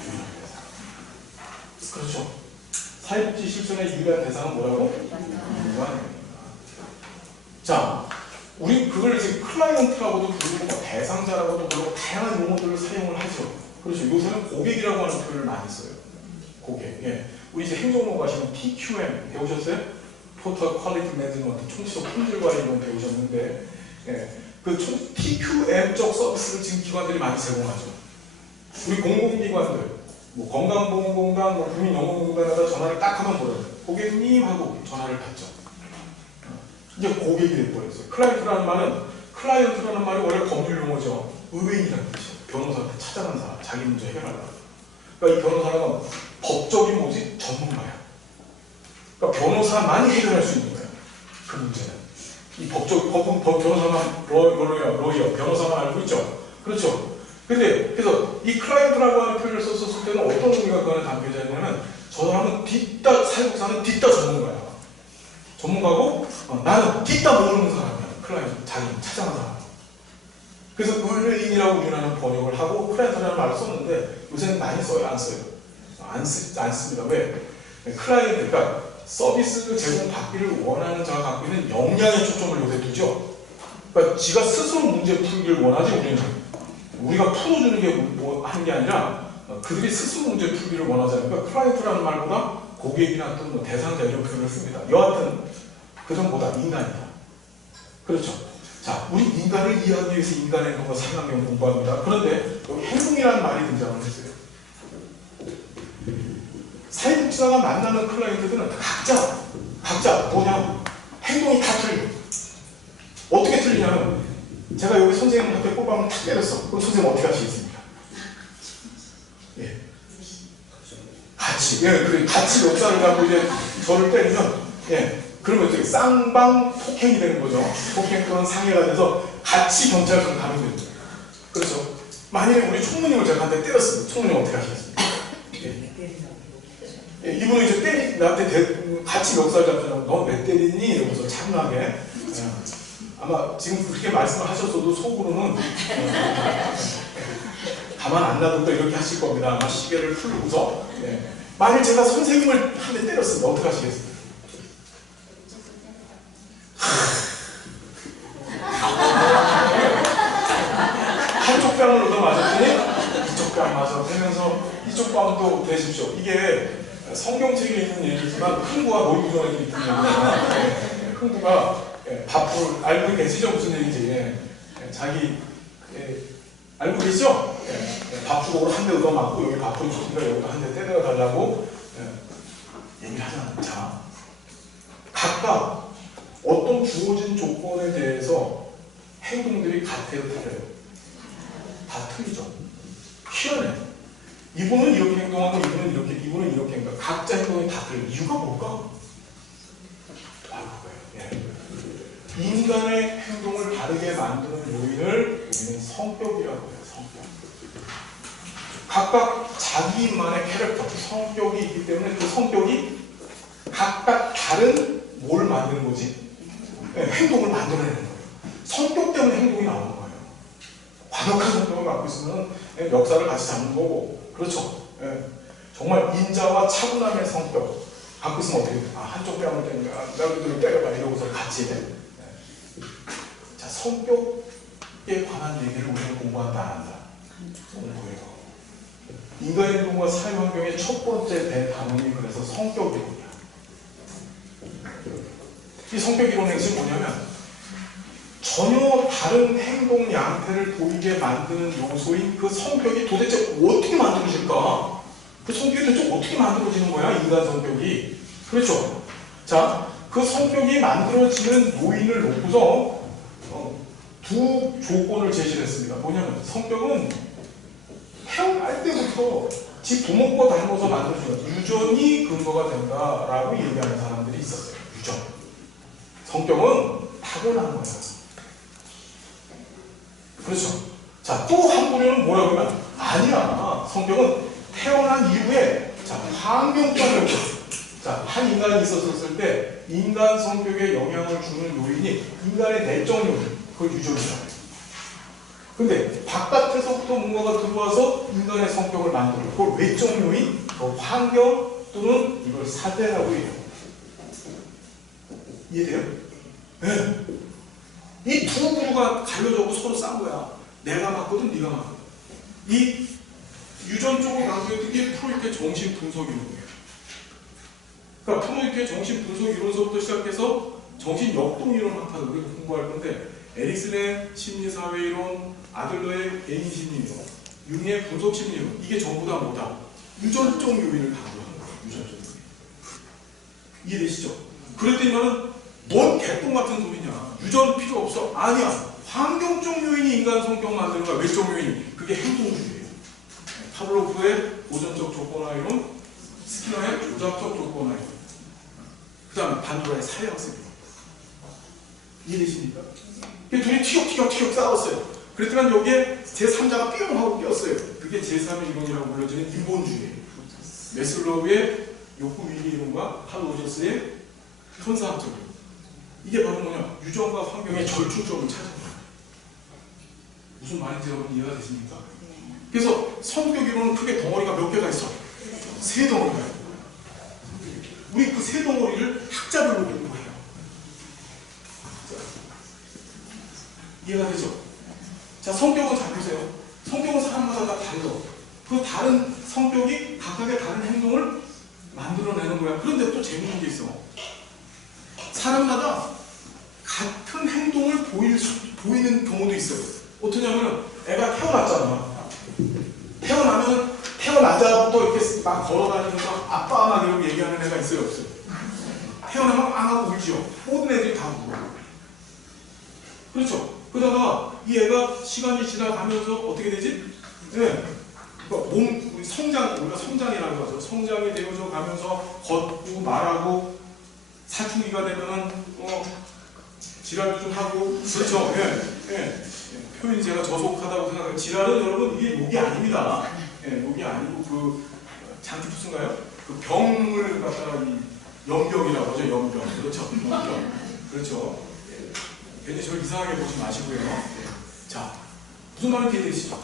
그렇죠. 사회복지 실천의 유일한 대상은 뭐라고? 인간입니다. 자, 우리 그걸 이제 클라이언트라고도 부르고 뭐 대상자라고도 부르고 다양한 용어들을 사용을 하죠. 그렇죠. 요새는 고객이라고 하는 표현을 많이 써요. 고객. 예. 우리 이제 행정로 가시면 TQM 배우셨어요? 토탈 퀄리티 매니지먼트, 총체적 품질 관리 이런 배우셨는데, 예. 그 TQM 쪽 서비스를 지금 기관들이 많이 제공하죠. 우리 공공기관들, 뭐 건강보험공단, 뭐 국민연금공단에다 전화를 딱 하면 뭐래요? 고객님 하고 전화를 받죠. 이게 고객이 돼버렸어요. 클라이언트라는 말이 원래 법률 용어죠. 의뢰인이라는 뜻이에요. 변호사한테 찾아간 사람, 자기 문제 해결하려고. 그러니까 이 변호사는 법적인 뭐지? 전문가야. 그러니까 변호사만이 해결할 수 있는 거예요. 그 문제는. 이 법 변호사만, 로이어, 변호사만 알고 있죠. 그렇죠. 그래서 이 클라이언트라고 하는 표현을 썼을 때는 어떤 의미가 그 안에 담겨져 있냐면, 저 사람은 사회복사는 뒷다 전문가야. 전문가고, 나는 뒷다 모르는 사람이야. 클라이언트, 자기는 찾아간 사람. 그래서 의뢰인이라고 우리는 번역을 하고, 클라이언트라는 말을 썼는데, 요새는 많이 써요? 안 써요? 안 씁니다. 왜? 클라이언트, 그러니까 서비스 제공받기를 원하는 자가 갖고 있는 역량에 초점을 요새 두죠. 그러니까 지가 스스로 문제 풀기를 원하지, 우리는. 우리가 풀어주는 게 뭐 하는 게 아니라, 그들이 스스로 문제 풀기를 원하지 않으니까, 클라이언트라는 말보다 고객이나 또는 대상자 이런 표현을 씁니다. 여하튼 그 전보다 인간이다. 그렇죠. 자, 우리 인간을 이해하기 위해서 인간의 행동과 상황경 공부합니다. 그런데 여기 행동이라는 말이 등장을 했어요. 사회복지사가 만나는 클라이언트들은 각자 뭐냐? 행동이 다 틀려. 어떻게 틀리냐면, 제가 여기 선생님한테 꼬박을 탁 때렸어. 그럼 선생님 어떻게 하시겠습니까? 예. 같이 역사를 갖고 이제 저를 때리면, 예. 그러면 이제 쌍방 폭행이 되는 거죠. 폭행 또는 상해가 돼서 같이 경찰서를 가는 거죠. 그렇죠. 만약에 우리 총무님을 제가 한테 때렸습니다. 총무님 어떻게 하시겠습니까? 예. 이분은 이제 나한테 같이 역사를 잡잖아. 너 왜 때리니? 이러면서 차분하게. 예. 아마 지금 그렇게 말씀을 하셨어도 속으로는 가만 안 놔둔다 이렇게 하실 겁니다. 아마 시계를 풀고서. 예. 만일 제가 선생님을 한 대 때렸습니다. 어떻게 하시겠습니까? 한쪽 뺨을 얻어 맞았더니 이쪽 뺨 맞아 되면서 이쪽 뺨도 대십시오. 이게 성경책에 있는 얘기지만 흥부와 노이구정에 있는 얘기입니다. 흥부가 밥을 알고 계시죠? 무슨 얘기인지. 자기 알고 계시죠? 밥 주고 한 대 얻어 맞고 여기 밥을 주니까 여기도 한 대 때려 달라고 얘기를 하잖아요. 자, 각각 어떤 주어진 조건에 대해서 행동들이 같아요, 틀려요? 다 틀리죠. 희한해. 이분은 이렇게 행동하고 이분은 이렇게 행동하고 각자 행동이 다 틀려요. 이유가 뭘까? 바로 그거예요. 예. 인간의 행동을 다르게 만드는 요인을 우리는 성격이라고 해요. 성격. 각각 자기만의 캐릭터, 성격이 있기 때문에 그 성격이 각각 다른 뭘 만드는 거지? 네, 행동을 만들어내는 거예요. 성격 때문에 행동이 나오는 거예요. 과격한 성격을 갖고 있으면 역사를 같이 잡는 거고, 그렇죠? 네. 정말 인자와 차분함의 성격 갖고 있으면 어떻게 돼? 한쪽 뺨을 때리면 나를 때려봐 이러고서 같이 해. 네. 자, 성격에 관한 얘기를 우리는 공부한다 안 한다? 공부해요. 인간의 행동과 사회환경의 첫 번째 대단원이 그래서 성격이론이야. 이 성격이론 핵심이 뭐냐면 전혀 다른 행동 양태를 보이게 만드는 요소인 그 성격이 도대체 어떻게 만들어질까? 그 성격이 도대체 어떻게 만들어지는 거야? 인간 성격이. 그렇죠? 자, 그 성격이 만들어지는 요인을 놓고서 두 조건을 제시를 했습니다. 뭐냐면 성격은 태어날 때부터 지 부모과 닮아서 만들어지는 유전이 근거가 된다라고 얘기하는 사람들이 있었어요. 유전. 성격은 타고난 거예요. 그렇죠. 자, 또 한 부류는 뭐라고 하면 아니야. 성격은 태어난 이후에 자, 환경적으로 자, 한 인간이 있었을 때 인간 성격에 영향을 주는 요인이 인간의 내적 요인, 그걸 유전이라고 해요. 근데 바깥에서부터 뭔가가 들어와서 인간의 성격을 만들어. 그걸 외적 요인, 환경 또는 이걸 사대라고 해요. 이해돼요? 네. 이 두 부류가 갈려져고 서로 싼 거야. 내가 맞거든, 네가 맞거든. 이 유전적으로 강조했던 게 프로이트의 정신 분석 이론이에요. 그러니까 프로이트의 정신 분석 이론서부터 시작해서 정신 역동 이론 학파도 우리가 공부할 건데, 에릭슨의 심리사회 이론, 아들러의 개인 심리 이론, 융의 분석 심리 이론, 이게 전부 다 뭐다? 유전적 요인을 강조하는 거예요. 유전적 요인. 이해되시죠? 그랬더니만은 뭔 개똥 같은 소리냐? 유전 필요 없어? 아니야. 환경적 요인이 인간 성격 만드는 거야. 외적 요인이. 그게 행동주의예요. 파블로프의 보전적 조건화 이론, 스키너의 조작적 조건화 이론, 그 다음에 반도라의 사회학습 이론. 이해되십니까? 둘이 티격티격 싸웠어요. 그랬더니 여기에 제3자가 뿅 하고 꼈어요. 그게 제3의 이론이라고 불려지는 인본주의예요. 메슬로우의 욕구 위기 이론과 칼 로저스의 현상학적 이론. 이게 바로 뭐냐? 유전과 환경의 절충점을 찾아내는 거예요. 무슨 말인지 여러분 이해가 되십니까? 그래서 성격 이론은 크게 덩어리가 몇 개가 있어? 세 덩어리가 있어요. 우리 그 세 덩어리를 학자별로 공부해요. 이해가 되죠? 자, 성격은 잘 보세요. 성격은 사람마다 다 달라. 그 다른 성격이 각각의 다른 행동을 만들어내는 거야. 그런데 또 재밌는 게 있어. 사람마다 같은 행동을 보이는 경우도 있어요. 어떠냐면 애가 태어났잖아. 태어나자부터 이렇게 막 걸어다니면서 아빠 막 이러고 얘기하는 애가 있어요, 없어요? 태어나면 안 하고 울지요. 모든 애들이 다 울어. 그렇죠? 그러다가 이 애가 시간이 지나가면서 어떻게 되지? 네. 우리 우리가 성장이라고 하죠. 성장이 되어져 가면서 걷고 말하고 사춘기가 되면은 지랄도 좀 하고, 그렇죠? 예. 표현이 제가 저속하다고 생각해요. 지랄은 여러분 이게 욕이 아닙니다. 예, 욕이 아니고 잔티푸스인가요? 그 병을 갖다가 연병이라고 하죠. 연병. 그렇죠? 연병. 그렇죠? 괜히 저를 이상하게 보지 마시고요. 자, 무슨 말인지 이해되시죠?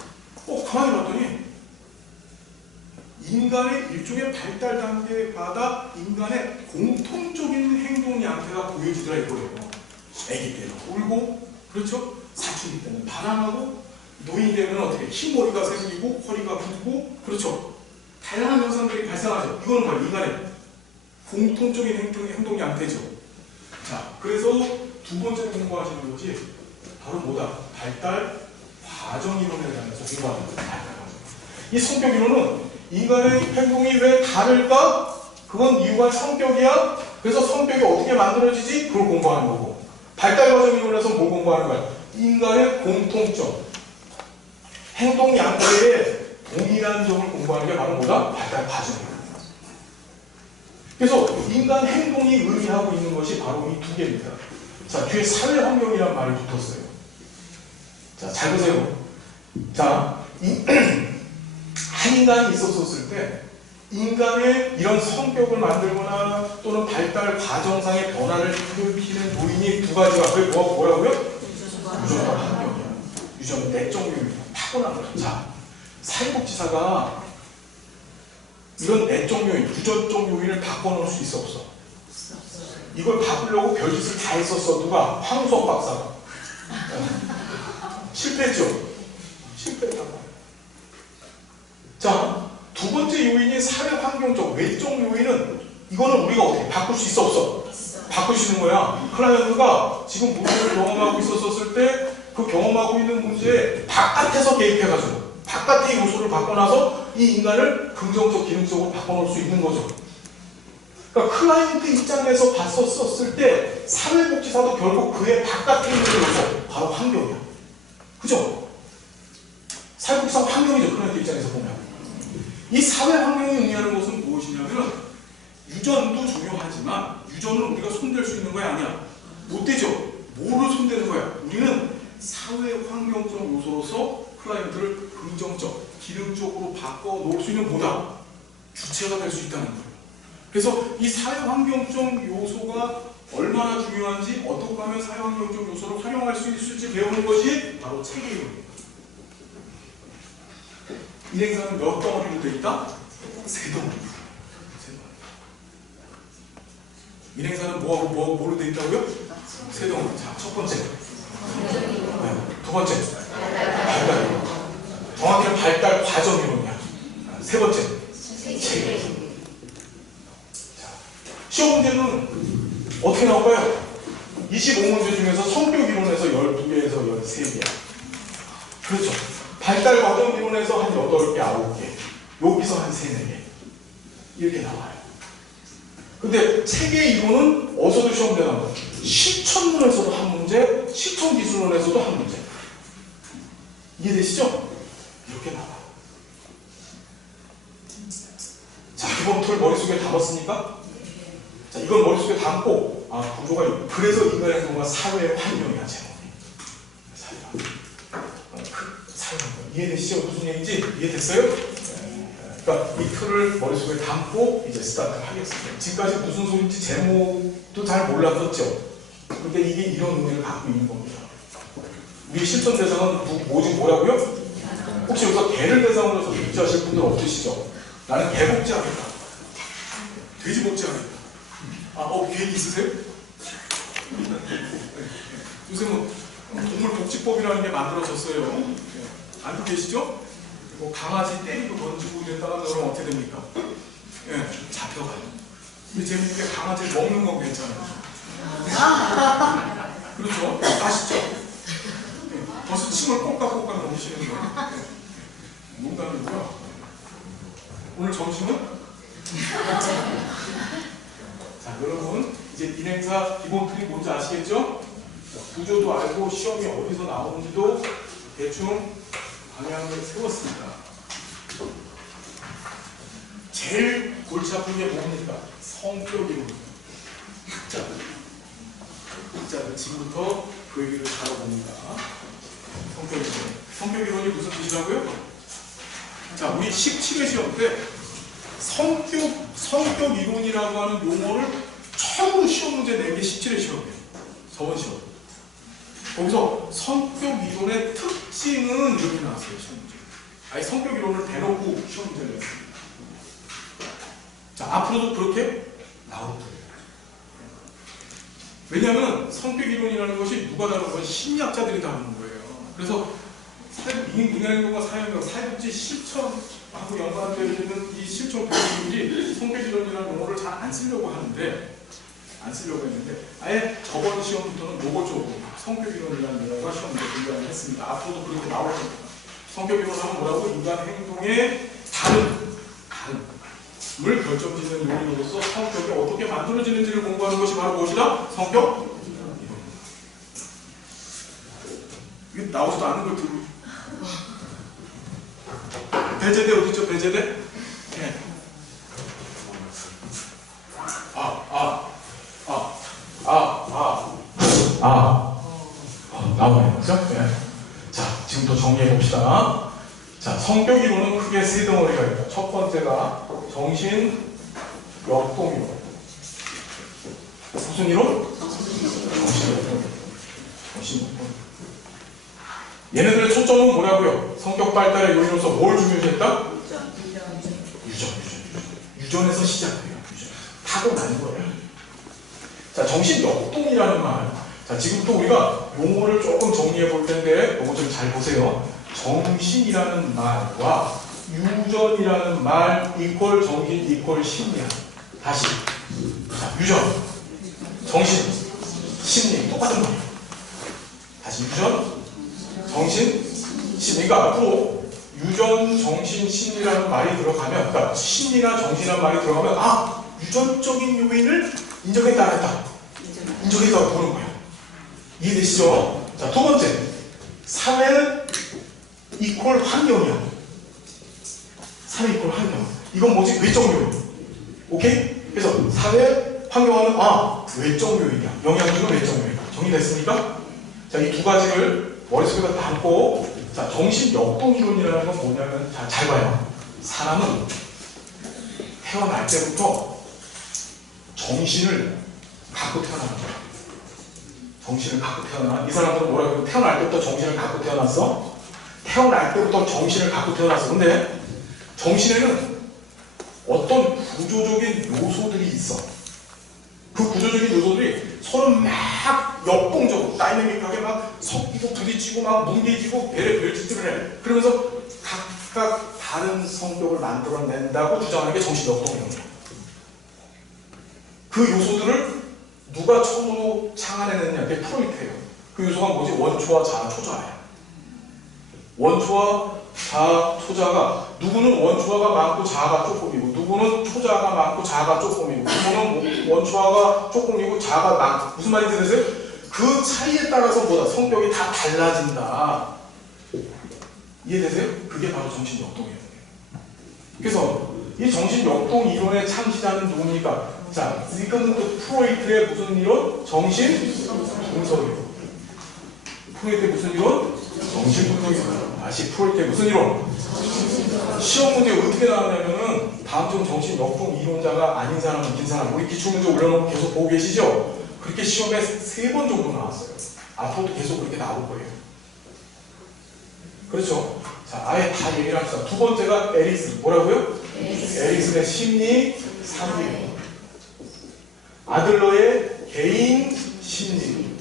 가만히 봤더니 인간의 일종의 발달 단계마다 인간의 공통적인 행동 양태가 보여지더라 이거예요. 아기 때는 울고, 그렇죠? 사춘기 때는 반항하고, 노인 되면 어떻게 흰머리가 생기고 허리가 붓고, 그렇죠? 다양한 현상들이 발생하죠. 이거는 뭐예요? 인간의 공통적인 행동 양태죠. 자, 그래서 두 번째 공부하시는 것이 바로 뭐다? 발달 과정 이론에 대해서 공부하는 거예요. 발달 과정. 이 성격 이론은 인간의 행동이 왜 다를까? 그건 이유가 성격이야. 그래서 성격이 어떻게 만들어지지? 그걸 공부하는 거고, 발달 과정 이론에서 뭘 공부하는 거야? 인간의 공통점, 행동 양태의 동일한 점을 공부하는 게 바로 뭐다? 발달 과정이에요. 그래서 인간 행동이 의미하고 있는 것이 바로 이 두 개입니다. 자, 뒤에 사회 환경이라는 말이 붙었어요. 자, 잘 보세요. 자, 한 인간이 있었을 때 인간의 이런 성격을 만들거나 또는 발달 과정상의 변화를 일으키는 요인이 두 가지가, 그게 뭐라고요? 유전과 환경이야. 유전, 내적 요인, 타고난 거야. 자, 사회복지사가 이런 내적 요인, 유전적 요인을 바꿔놓을 수 있어, 없어? 이걸 바꾸려고 별짓을 다 했었어. 누가? 황우석 박사가. 실패했죠? 실패했다고. 자, 두 번째 요인이 사회 환경적, 외적 요인은 이거는 우리가 어떻게 바꿀 수 있어, 없어? 바꿀 수 있는 거야. 클라이언트가 지금 문제를 경험하고 있었을 때 그 경험하고 있는 문제에 바깥에서 개입해가지고 바깥의 요소를 바꿔놔서 이 인간을 긍정적, 기능적으로 바꿔놓을 수 있는 거죠. 그러니까 클라이언트 입장에서 봤었을 때 사회복지사도 결국 그의 바깥에 있는 요소, 바로 환경이야. 그죠? 사회복지사 환경이죠. 클라이언트 입장에서 보면. 이 사회 환경이 의미하는 것은 무엇이냐면 유전도 중요하지만 유전은 우리가 손댈 수 있는 거야, 아니야? 못 되죠? 뭐를 손대는 거야? 우리는 사회 환경적 요소로서 클라이언트를 긍정적, 기능적으로 바꿔 놓을 수 있는 뭐다? 주체가 될 수 있다는 거예요. 그래서 이 사회환경적 요소가 얼마나 중요한지, 어떻게 하면 사회환경적 요소를 활용할 수 있을지 배우는 것이 바로 체계 이론입니다. 인행사는 몇 덩어리로 되어 있다? 세 덩어리. 인행사는 뭐로 되어 있다고요? 세 덩어리. 자, 첫 번째. 두 번째. 발달. 정확히는 발달 과정 이론이야. 세 번째. 체계. 시험 문제는 어떻게 나올까요? 25문제 중에서 성격 이론에서 12개에서 13개. 그렇죠. 발달 과정 이론에서 한 8개, 9개. 여기서 한 3, 4개. 이렇게 나와요. 근데 체계 이론은 어디서도 시험 문제 나와요. 실천론에서도 한 문제, 실천기술론에서도 한 문제. 이해되시죠? 이렇게 나와요. 자, 기본틀 머릿속에 담았습니까? 자, 이걸 머릿속에 담고, 구조가, 그래서 인간의 행동과 사회의 환경이야, 제목이. 사회환경. 이해되시죠? 무슨 얘기인지? 이해됐어요? 그러니까 이 틀을 머릿속에 담고 이제 스타트를 하겠습니다. 지금까지 무슨 소리인지 제목도 잘 몰랐었죠? 근데 이게 이런 의미를 갖고 있는 겁니다. 우리 실천 대상은 뭐라고요? 혹시 여기서 개를 대상으로 입지하실 분들 없으시죠? 나는 개 먹지 않겠다. 돼지 먹지 않겠다. 계획 있으세요? 요새 동물복지법이라는 게 만들어졌어요. 알고 계시죠? 강아지 때리고 던지고 이랬다가 그러면 어떻게 됩니까? 잡혀가요. 근데 재밌는 게 강아지를 먹는 건 괜찮아요. 그렇죠? 아시죠? 벌써 침을 꼴깍꼴깍 넘기시는 거예요. 농담이고요. 오늘 점심은? 자, 여러분 이제 인행사 기본 틀이 뭔지 아시겠죠? 구조도 알고 시험이 어디서 나오는지도 대충 방향을 세웠습니다. 제일 골치 아픈 게 뭡니까? 성격이론입니다. 자, 지금부터 그 얘기를 다뤄봅니다. 성격이론. 성격이론이 무슨 뜻이라고요? 자, 우리 17회 시험 때 성격 이론이라고 하는 용어를 처음으로 시험 문제 4개 17회 시험이에요. 저번 시험. 거기서 성격 이론의 특징은 이렇게 나왔어요. 시험 문제. 아예 성격 이론을 대놓고 시험 문제를 냈습니다. 자, 앞으로도 그렇게 나올 거예요. 왜냐하면 성격 이론이라는 것이 누가 다루는 건 심리학자들이 다루는 거예요. 그래서 인간행동과 사회행동, 사회복지 실천하고 연관되어 있는 이 실천 교육들이 성격 이론이라는 용어를 잘 안 쓰려고 했는데 아예 저번 시험부터는 노골적으로 성격 이론이라는 용어가 시험 문제에 등장을 했습니다. 앞으로도 그렇게 나올 겁니다. 성격 이론하면 뭐라고? 인간 행동의 다름을 결정짓는 요인으로서 성격이 어떻게 만들어지는지를 공부하는 것이 바로 무엇이다? 성격 이론. 이게 나오지도 않은 걸 들고 배제대 어디 있죠? 배제대? 네. 나오네요. 그죠? 네. 자, 지금부터 정리해 봅시다. 자, 성격 이론은 크게 세 덩어리가 있다. 첫 번째가 정신 역동 이론. 무슨 이론? 정신 역동. 얘네들의 초점은 뭐라고요? 성격 발달의 요인으로서 뭘 중요시했다? 유전에서 시작돼요. 타고난 거예요. 자, 정신 역동이라는 말. 자, 지금부터 우리가 용어를 조금 정리해 볼 텐데, 이거 좀 잘 보세요. 정신이라는 말과 유전이라는 말 이퀄 정신 이퀄 심리학. 다시. 자, 유전, 정신, 심리 똑같은 말이에요. 다시 유전, 정신, 심리. 그러니까 앞으로 유전, 정신, 심리라는 말이 들어가면, 그러니까 심리나 정신이라는 말이 들어가면 유전적인 요인을 인정했다 안 했다? 인정했다고 보는 거예요. 이해되시죠? 자, 두 번째, 사회는 이퀄 환경이야. 사회 이퀄 환경. 이건 뭐지? 외적 요인. 오케이? 그래서 사회 환경하는 외적 요인이야. 영향주는 외적 요인이야. 정리됐습니까? 자, 이 두 가지를 머릿속에 담고, 자, 정신 역동 이론이라는 건 뭐냐면, 자, 잘 봐요. 사람은 태어날 때부터 정신을 갖고 태어나는 거야. 정신을 갖고 태어나. 이 사람들은 뭐라고 해요? 태어날 때부터 정신을 갖고 태어났어? 태어날 때부터 정신을 갖고 태어났어. 근데 정신에는 어떤 구조적인 요소들이 있어. 그 구조적인 요소들이 서로 막 역동적으로 다이내믹하게 막 섞이고 부딪히고 막 뭉개지고 별짓들을 해. 그러면서 각각 다른 성격을 만들어낸다고 주장하는 게 정신역동이에요. 그 요소들을 누가 처음으로 창안해냈냐? 그게 프로이트예요. 그 요소가 뭐지? 원초와 자아, 초자예요. 원초와 자아, 초자가 누구는 원초화가 많고 자아가 조금이고 누구는 초자가 많고 자아가 조금이고 누구는 원초화가 조금이고 자아가 많고 무슨 말인지 되세요? 그 차이에 따라서 뭐다? 성격이 다 달라진다. 이해되세요? 그게 바로 정신역동이에요. 그래서 이 정신역동 이론의 창시자는 누굽니까? 자, 이거는 또 프로이트의 무슨 이론? 정신분석이에요. 프로이트의 무슨 이론? 정신분석이에요. 다시 프로이트의 무슨 이론? 시험 문제 어떻게 나왔냐면은 다음 중 정신역동 이론자가 아닌 사람, 이긴 사람. 우리 기출문제 올려놓고 계속 보고 계시죠? 그렇게 시험에 3번 정도 나왔어요. 앞으로도 계속 그렇게 나올 거예요. 그렇죠? 자, 아예 다 얘기를 합시다. 두 번째가 에릭슨. 뭐라고요? 에릭슨의 심리 3위. 아들러의 개인 심리.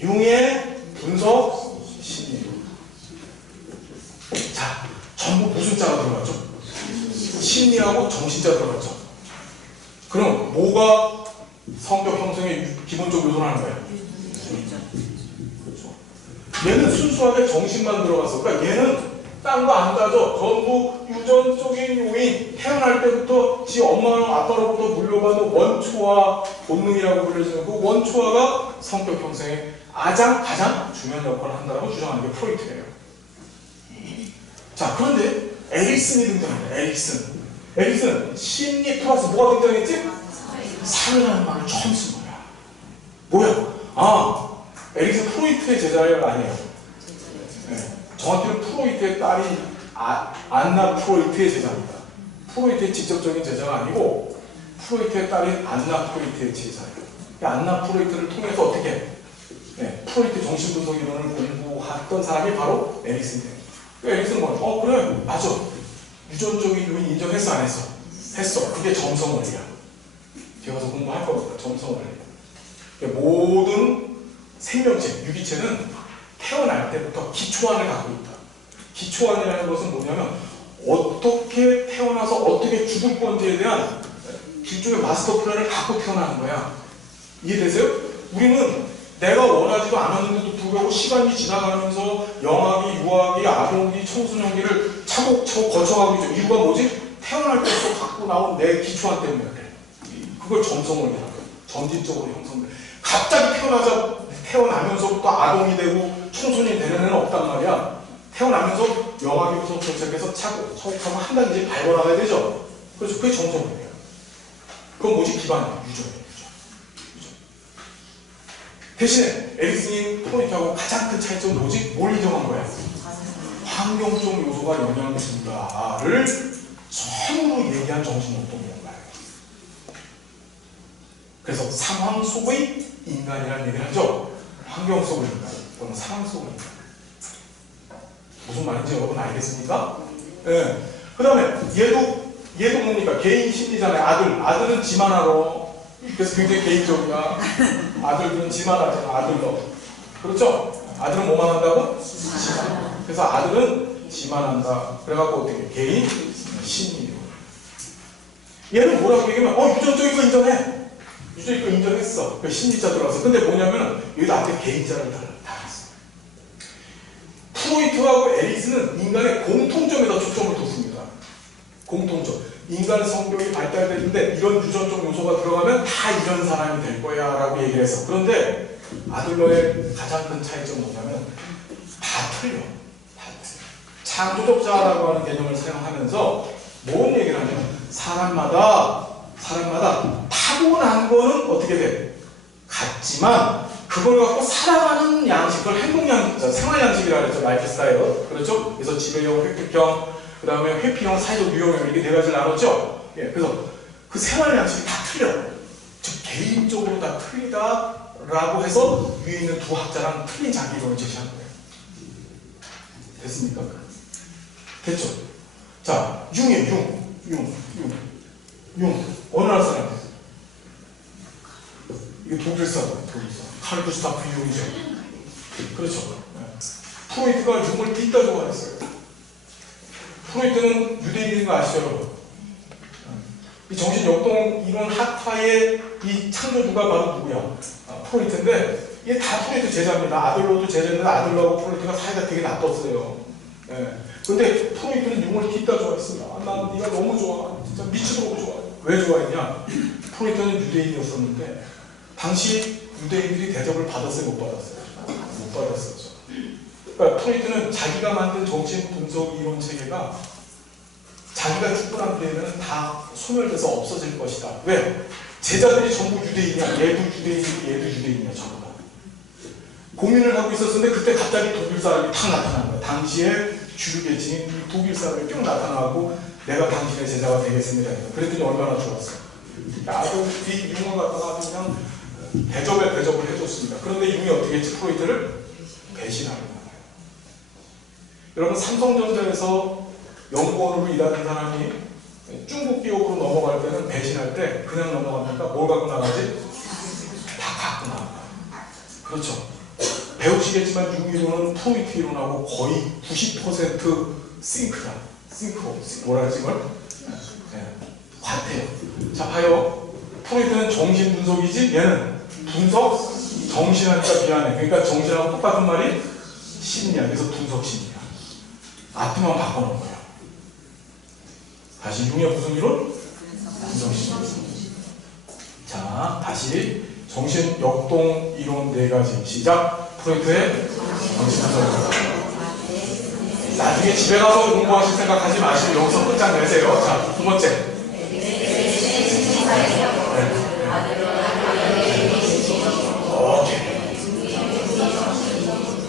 융의 분석 심리. 자, 전부 무슨 자가 들어갔죠? 심리하고 정신자 들어갔죠. 그럼 뭐가 성격 형성의 기본적 요소를 하는 거예요? 그렇죠. 얘는 순수하게 정신만 들어갔어. 그러니까 얘는 딴 거 안 따져. 전부 유전적인 요인, 태어날 때부터 지 엄마나 아빠로부터 물려받은 원초화 본능이라고 불려지는 그 원초화가 성격 형성에 가장 중요한 역할을 한다고 주장하는 게 프로이트예요. 자, 그런데 에릭슨이 등장합니다. 에릭슨 심리 플러스 뭐가 등장했지? 사회라는 말을 처음 쓴 거야. 뭐야? 아, 에릭슨 프로이트의 제자가 아니에요. 네. 정확히는 프로이트의 딸이 안나 프로이트의 제자입니다. 프로이트의 직접적인 제자가 아니고 프로이트의 딸인 안나 프로이트의 제자예요. 안나 프로이트를 통해서 어떻게 프로이트 정신분석 이론을 공부했던 사람이 바로 에릭슨이에요. 에릭슨은 뭐야? 그래, 맞아. 유전적인 요인 인정했어, 안 했어? 했어. 그게 점성원리야. 제가 가서 공부할 겁니다. 점성원리. 모든 생명체, 유기체는 태어날 때부터 기초안을 갖고 있다. 기초안이라는 것은 뭐냐면 어떻게 태어나서 어떻게 죽을 건지에 대한 일종의 마스터 플랜을 갖고 태어나는 거야. 이해되세요? 우리는 내가 원하지도 않았는데도 불구하고 시간이 지나가면서 영아기, 유아기, 아동기, 청소년기를 차곡차곡 거쳐가고 있죠. 이유가 뭐지? 태어날 때부터 갖고 나온 내 기초안 때문에 그래. 그걸 점성원이라고 해요. 점진적으로 형성돼. 갑자기 태어나면서부터 아동이 되고 청소년이 되는 애는 없단 말이야. 태어나면서 영아기부터 시작해서 차곡차곡 한 단계 밟아나가야 되죠. 그래서 그게 점성원이에요. 그건 뭐지? 기반이에요. 유전이에요. 대신에 에릭슨이 프로이트하고 가장 큰 차이점은 뭐지? 뭘 인정한 거야? 환경적 요소가 영향을 준다를 처음으로 얘기한 정신역동이란 말이에요. 그래서 상황 속의 인간이라는 얘기를 하죠. 환경 속의 인간 또는 상황 속의 인간. 무슨 말인지 여러분 알겠습니까? 네. 그 다음에 얘도 뭡니까? 개인 심리잖아요. 아들은 지만 알아. 그래서 굉장히 개인적이야. 아들들은 지만 하잖아. 아들도. 그렇죠? 아들은 뭐만 한다고? 지만. 그래서 아들은 지만 한다. 그래갖고 어떻게? 개인 심리. 얘는 뭐라고 얘기하면 유전적인 거 인정해. 유전적인 거 인정했어. 그 심리자 들어와서. 근데 뭐냐면 여기도 앞에 개인자를 달았어. 프로이트하고 에릭슨은 인간의 공통점에다 초점을 뒀습니다. 공통점. 인간 성격이 발달되는데 이런 유전적 요소가 들어가면 다 이런 사람이 될 거야 라고 얘기를 했어. 그런데 아들러의 가장 큰 차이점은 뭐냐면 다 틀려. 창조적자라고 하는 개념을 사용하면서 뭔 얘기를 하냐면 사람마다 타고난 거는 어떻게 돼? 같지만 그걸 갖고 살아가는 양식, 그걸 행동 양식, 생활 양식이라고 했죠. 라이프 스타일. 그렇죠? 그래서 지배형, 획득형, 그 다음에 회피형, 사회적 유형형 이렇게 네 가지를 나눴죠. 예, 그래서 그 생활 양식이 다 틀려. 즉 개인적으로 다 틀리다라고 해서 위에 있는 두 학자랑 틀린 자기 이론을 제시한 거예요. 됐습니까? 됐죠? 자, 융이에요. 융. 어느 나라 사람이에요? 이게 독일 사람이에요. 칼 구스타프 융이죠. 그렇죠. 프로이트가 융을 뒷다 좋아했어요. 프로이트는 유대인인 거 아시죠, 여러분? 이 정신역동 이론 학파의 이 창조주가 바로 누구야? 프로이트인데 이게 다 프로이트 제자입니다. 아들러도 제자인데 아들러하고 프로이트가 사이가 되게 나빴어요. 근데 프로이트는 융을 뒷다 좋아했습니다. 난 네가 너무 좋아. 진짜 미치도록 좋아해. 왜 좋아했냐? 프로이트는 유대인이었었는데 당시 유대인들이 대접을 받았어요? 못 받았어요? 못 받았었죠. 그러니까 프로이트는 자기가 만든 정신 분석 이론 체계가 자기가 죽고 난 뒤에는 다 소멸돼서 없어질 것이다. 왜? 제자들이 전부 유대인이야. 얘도 유대인이고 얘도 유대인이야. 전부 다. 고민을 하고 있었는데 그때 갑자기 독일 사람이 탁 나타난 거야. 당시에 주류 계층인 이 독일 사람이 쭉 나타나고 내가 당신의 제자가 되겠습니다. 그랬더니 얼마나 좋았어. 아주 이 융을 갖다가 그냥 대접을 해줬습니다. 그런데 융이 어떻게 했지? 프로이트를 배신하는 거예요. 여러분 삼성전자에서 연구원으로 일하는 사람이 중국 기업으로 넘어갈 때는 배신할 때 그냥 넘어갑니까? 뭘 갖고 나가지? 다 갖고 나가요. 그렇죠. 배우시겠지만 융이론은 프로이트 이론하고 거의 90% 싱크다. 뭐라 하지 이걸? 같아요. 자 봐요. 프로이트는 정신 분석이지 얘는 분석 정신하니까 미안해. 그러니까 정신하고 똑같은 말이 심리야. 그래서 분석 심리야. 앞뒤만 바꿔놓은 거예요. 다시 융의 무슨 이론? 분석 심리. 자 다시 정신 역동 이론 4가지 시작. 프로이트의 정신 분석. 나중에 집에 가서 공부하실 생각하지 마시고 여기서 끝장내세요. 자, 두 번째.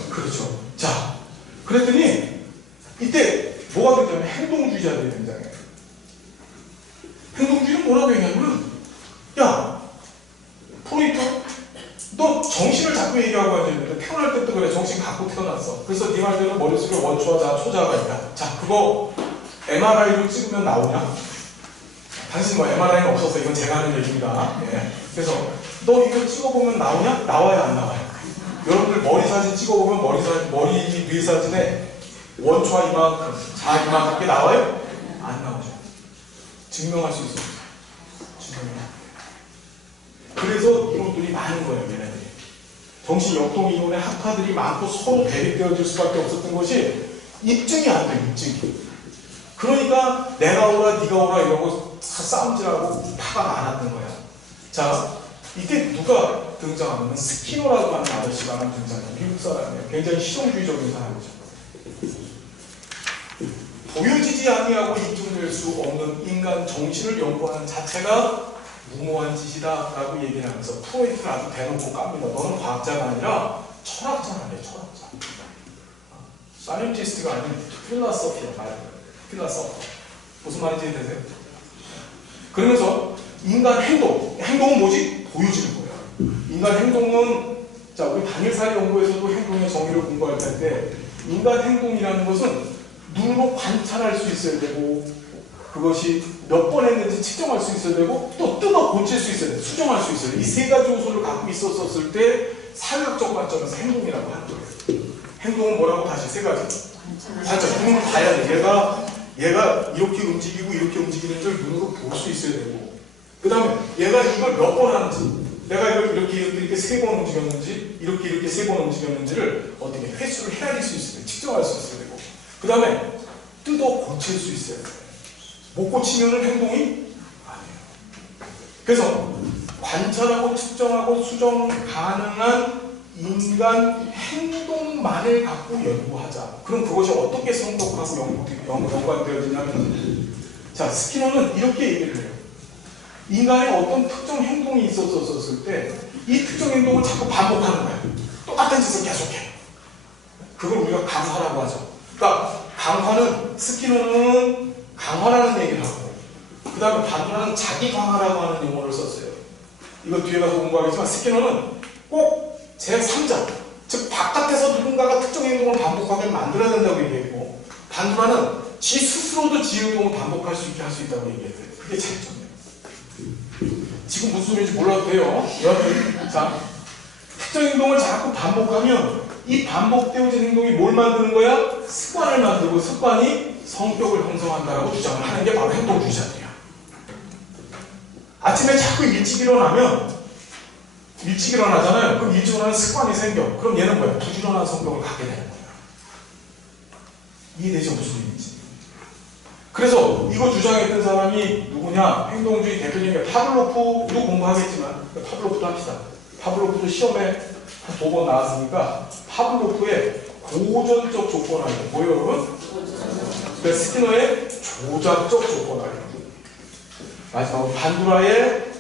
그렇죠. 자, 그랬더니 이때 뭐가 됐냐면 행동주의자들이 등장해요. 행동주의는 뭐라고 얘기하냐면 야, 프로이트 너 정신을 자꾸 얘기하고 앉아있는데 태어날 때부터 그래. 정신 갖고 태어났어. 그래서 네 말대로 머릿속에 원초와 초자가 있다. 자, 그거 MRI로 찍으면 나오냐? 당신 뭐 MRI는 없어서 이건 제가 하는 얘기입니다. 예. 그래서 너 이거 찍어보면 나오냐? 나와요, 안 나와요? 여러분들 머리 사진 찍어보면 머리 위 사진에 원초와 이만큼, 자 이만큼 게 나와요? 안 나오죠. 증명할 수 있어요. 그래서 이론들이 많은 거예요, 얘네들이. 정신 역동 이론의 학파들이 많고 서로 대립되어질 수밖에 없었던 것이 입증이 안 돼요, 입증이. 그러니까 내가 오라, 네가 오라 이러고 싸움질하고 파가 많았던 거야. 자, 이때 누가 등장하면 스키너라고 하는 아저씨가 등장해요. 미국 사람이에요. 굉장히 실용주의적인 사람이죠. 보여지지 아니하고 입증될 수 없는 인간 정신을 연구하는 자체가 무모한 짓이다라고 얘기를 하면서 프로이트를 아주 대놓고 깝니다. 너는 과학자가 아니라 철학자라네, 철학자. 사이언티스트가 아닌 필라소피야, 필라소피. 무슨 말인지 되세요? 그러면서 인간 행동은 뭐지? 보여지는 거예요. 인간 행동은, 자, 우리 단일사회 연구에서도 행동의 정의를 공부할 텐데, 인간 행동이라는 것은 눈으로 관찰할 수 있어야 되고, 그것이 몇 번 했는지 측정할 수 있어야 되고 또 뜯어 고칠 수 있어야 되고 수정할 수 있어야 되고 이 세 가지 요소를 갖고 있었을 때 사회학적 관점에서 행동이라고 하는 거예요. 행동은 뭐라고? 다시 세 가지. 관찰. 눈으로 봐야 돼. 얘가 이렇게 움직이고 이렇게 움직이는 걸 눈으로 볼 수 있어야 되고 그 다음에 얘가 이걸 몇 번 하는지 내가 이걸 이렇게 세 번 움직였는지 이렇게 세 번 움직였는지를 어떻게 횟수를 헤아릴 수 있어야 돼. 측정할 수 있어야 되고 그 다음에 뜯어 고칠 수 있어야 돼. 못 고치면은 행동이 아니에요. 그래서 관찰하고 측정하고 수정 가능한 인간 행동만을 갖고 연구하자. 그럼 그것이 어떻게 성격하고 연관되어지냐면 자, 스키너는 이렇게 얘기를 해요. 인간의 어떤 특정 행동이 있었을 때 이 특정 행동을 자꾸 반복하는 거예요. 똑같은 짓을 계속해. 그걸 우리가 강화라고 하죠. 그러니까 강화는 스키너는 강화라는 얘기를 하고 그 다음에 반도라는 자기 강화라고 하는 용어를 썼어요. 이거 뒤에 가서 공부하겠지만 스키너는 꼭 제3자, 즉 바깥에서 누군가가 특정 행동을 반복하게 만들어야 된다고 얘기했고, 반도라는 지 스스로도 지 행동을 반복할 수 있게 할 수 있다고 얘기했어요. 그게 차이점이에요. 지금 무슨 소리인지 몰라도 돼요. 여러분, 자, 특정 행동을 자꾸 반복하면 이 반복되어진 행동이 뭘 만드는 거야? 습관을 만들고 습관이 성격을 형성한다라고 주장을 하는 게 바로 행동주의자들이야. 아침에 자꾸 일찍 일어나면 일찍 일어나잖아요. 그럼 일찍 일어나는 습관이 생겨. 그럼 얘는 뭐야? 부지런한 성격을 갖게 되는 거야. 이해되죠? 무슨 얘기인지. 그래서 이거 주장했던 사람이 누구냐? 행동주의 대표적인 파블로프도 공부하겠지만 파블로프도 합시다. 파블로프도 시험에 한 2번 나왔으니까 파블로프의 고전적 조건알기 뭐예요 여러분? 그 스키너의 조작적 조건알기. 마지막으로 반두라의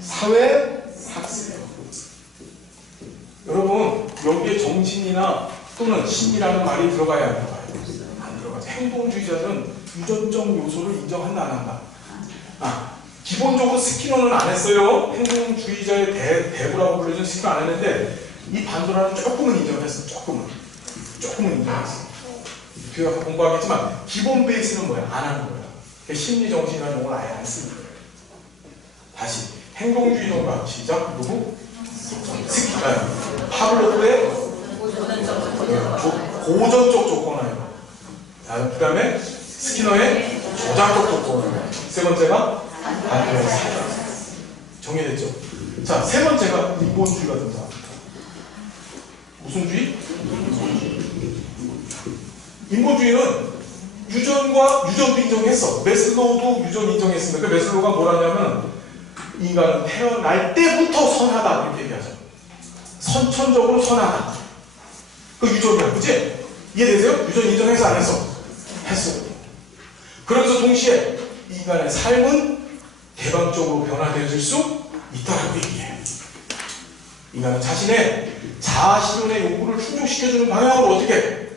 사회 학습. 여러분 여기에 정신이나 또는 심리라는 말이 들어가야 안 들어가요? 안 들어가죠. 행동주의자는 유전적 요소를 인정한다 안 한다? 기본적으로 스키너는 안 했어요. 행동주의자의 대부라고 불려진 스키너 안 했는데 이 반도라는 조금은 인정했어. 조금은 인정했어. 뒤에 가서 공부하겠지만 기본 베이스는 뭐야? 안 하는 거야. 심리정신이라는 용어를 아예 안 쓰는 거예요. 다시 행동주의 논가 시작. 누구? 파블로프의 고전적 조건이에요. 그 다음에 스키너의 조작적 조건. 세 번째가 반도의 사회. 정리됐죠? 자, 세 번째가 인본주의가 등장합니다. 무슨 주의? 인본주의는 유전도 인정했어. 메슬로우도 유전 인정했습니다. 그 메슬로우가 뭐라냐면 인간은 태어날 때부터 선하다 이렇게 얘기하죠. 선천적으로 선하다. 그 유전이야, 그치? 이해되세요? 유전 인정해서 안 했어? 했어. 그러면서 동시에 인간의 삶은 개방적으로 변화되어질 수 있다라고 얘기해요. 인간은 자신의 자아실현의 요구를 충족시켜주는 방향으로 어떻게?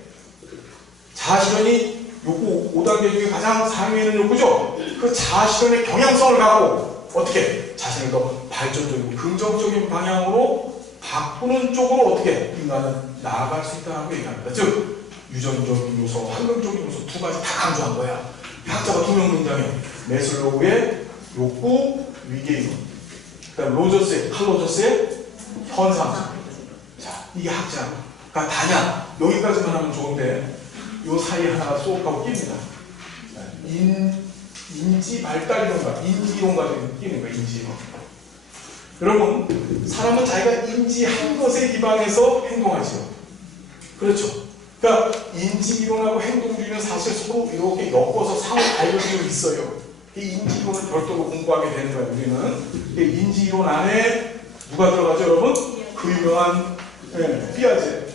자아실현이 요구 5단계 중에 가장 상위에 있는 요구죠. 그 자아실현의 경향성을 갖고 어떻게? 자신을 더 발전적이고 긍정적인 방향으로 바꾸는 쪽으로 어떻게? 인간은 나아갈 수 있다고 얘기합니다. 즉 유전적인 요소, 환경적인 요소 두 가지 다 강조한 거야. 학자가 2명 등장해. 메슬로우의 욕구 위계이론, 그다음 칼 로저스의 현상. 자, 이게 학자가 다냐? 여기까지만 하면 좋은데 요 사이에 하나가 수업하고 낍니다. 인지 발달이론가, 인지이론가 끼는 거야. 인지이론. 여러분, 사람은 자기가 인지한 것에 기반해서 행동하지요. 그렇죠. 그러니까 인지이론하고 행동주의는 사실 서로 이렇게 엮어서 상호 알려지고 있어요. 이 인지이론을 별도로 공부하게 되는 거예요. 우리는 이 인지이론 안에 누가 들어가죠, 여러분? 그 유명한 피아제.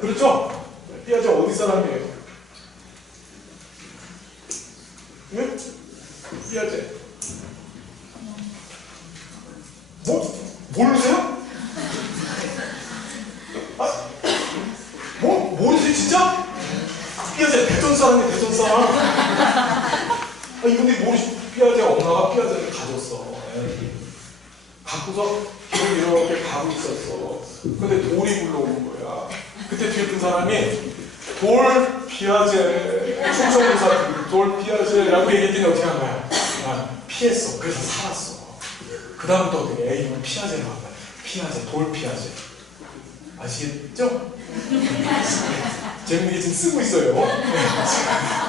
그렇죠? 피아제 어디 사람이에요? 네? 피아제. 모르세요? 모르세요 진짜? 피아제 대전 사람이에요. 대전 사람. 이분들이 모르시. 피아제 엄마가 피아제를 가졌어. 갖고서 길을 이렇게 가고 있었어. 근데 돌이 굴러오는 거야. 그때 뒤에 든 사람이 돌 피아제, 충청도사 돌 피아제라고 얘기했더니 어떻게 한 거야? 피했어. 그래서 살았어. 그 다음부터 어떻게? 이건 피아제라고 한 거야. 피아제, 돌 피아제. 아시겠죠? 재밌게 지금 쓰고 있어요.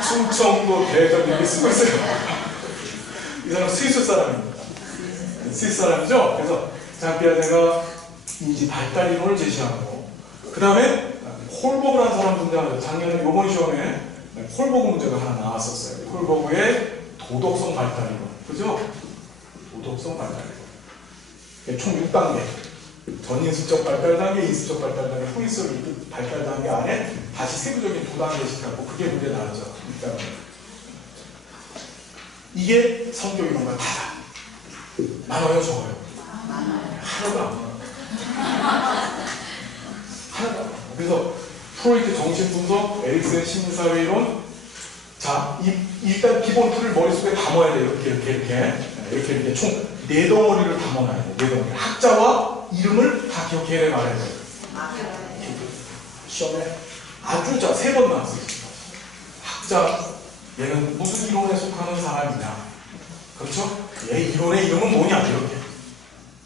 충청도 대전 이렇게 쓰고 있어요. 이 사람 스위스 사람입니다. 스위스 사람이죠? 그래서 피아제가 인지 발달 이론을 제시하고, 그 다음에 콜버그라는 사람 등장하죠. 작년에 요번 시험에 콜버그 문제가 하나 나왔었어요. 콜버그의 도덕성 발달 이론. 그죠? 도덕성 발달 이론. 총 6단계. 전인수적 발달 단계, 인수적 발달 단계, 후인수적 발달 단계 안에 다시 세부적인 2단계씩 갖고 그게 문제 나왔죠. 일단 이게 성격 이론과 다다. 많아요, 적어요? 하나도 안 많아. 하나도 안 많아. 그래서 프로이트 정신분석, 에릭슨 심리사회 이론, 자, 일단 기본 틀을 머릿속에 담아야 돼요. 이렇게 총 4덩어리를 담아놔야 돼요. 4덩어리. 학자와 이름을 다 기억해 말아야 돼요. 시험에 아주 3번 나왔어요. 학자, 얘는 무슨 이론에 속하는 사람이냐. 그렇죠? 얘 이론의 이름은 뭐냐, 이렇게.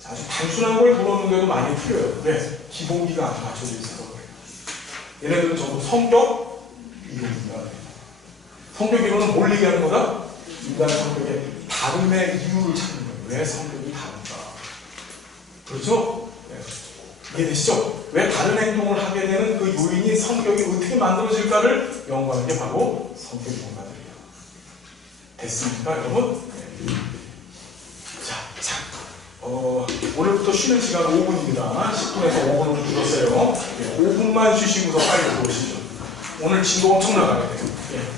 자, 아주 단순한 걸 물었는데도 많이 틀려요. 왜? 기본기가 안 맞춰져 있어서 그래요. 얘네들은 전부 성격 이론입니다. 성격 이론은 뭘 얘기하는 거다? 인간 성격의 다름의 이유를 찾는 거예요. 왜 성격이 다른가? 그렇죠? 네. 이해되시죠? 왜 다른 행동을 하게 되는 그 요인이 성격이 어떻게 만들어질까를 연구하는 게 바로 성격 이론가들이에요. 됐습니까, 여러분? 네. 자, 오늘부터 쉬는 시간 5분입니다. 10분에서 5분으로 줄었어요. 5분만 쉬시고서 빨리 들어오시죠. 오늘 진도 엄청 나가야 돼요. 예.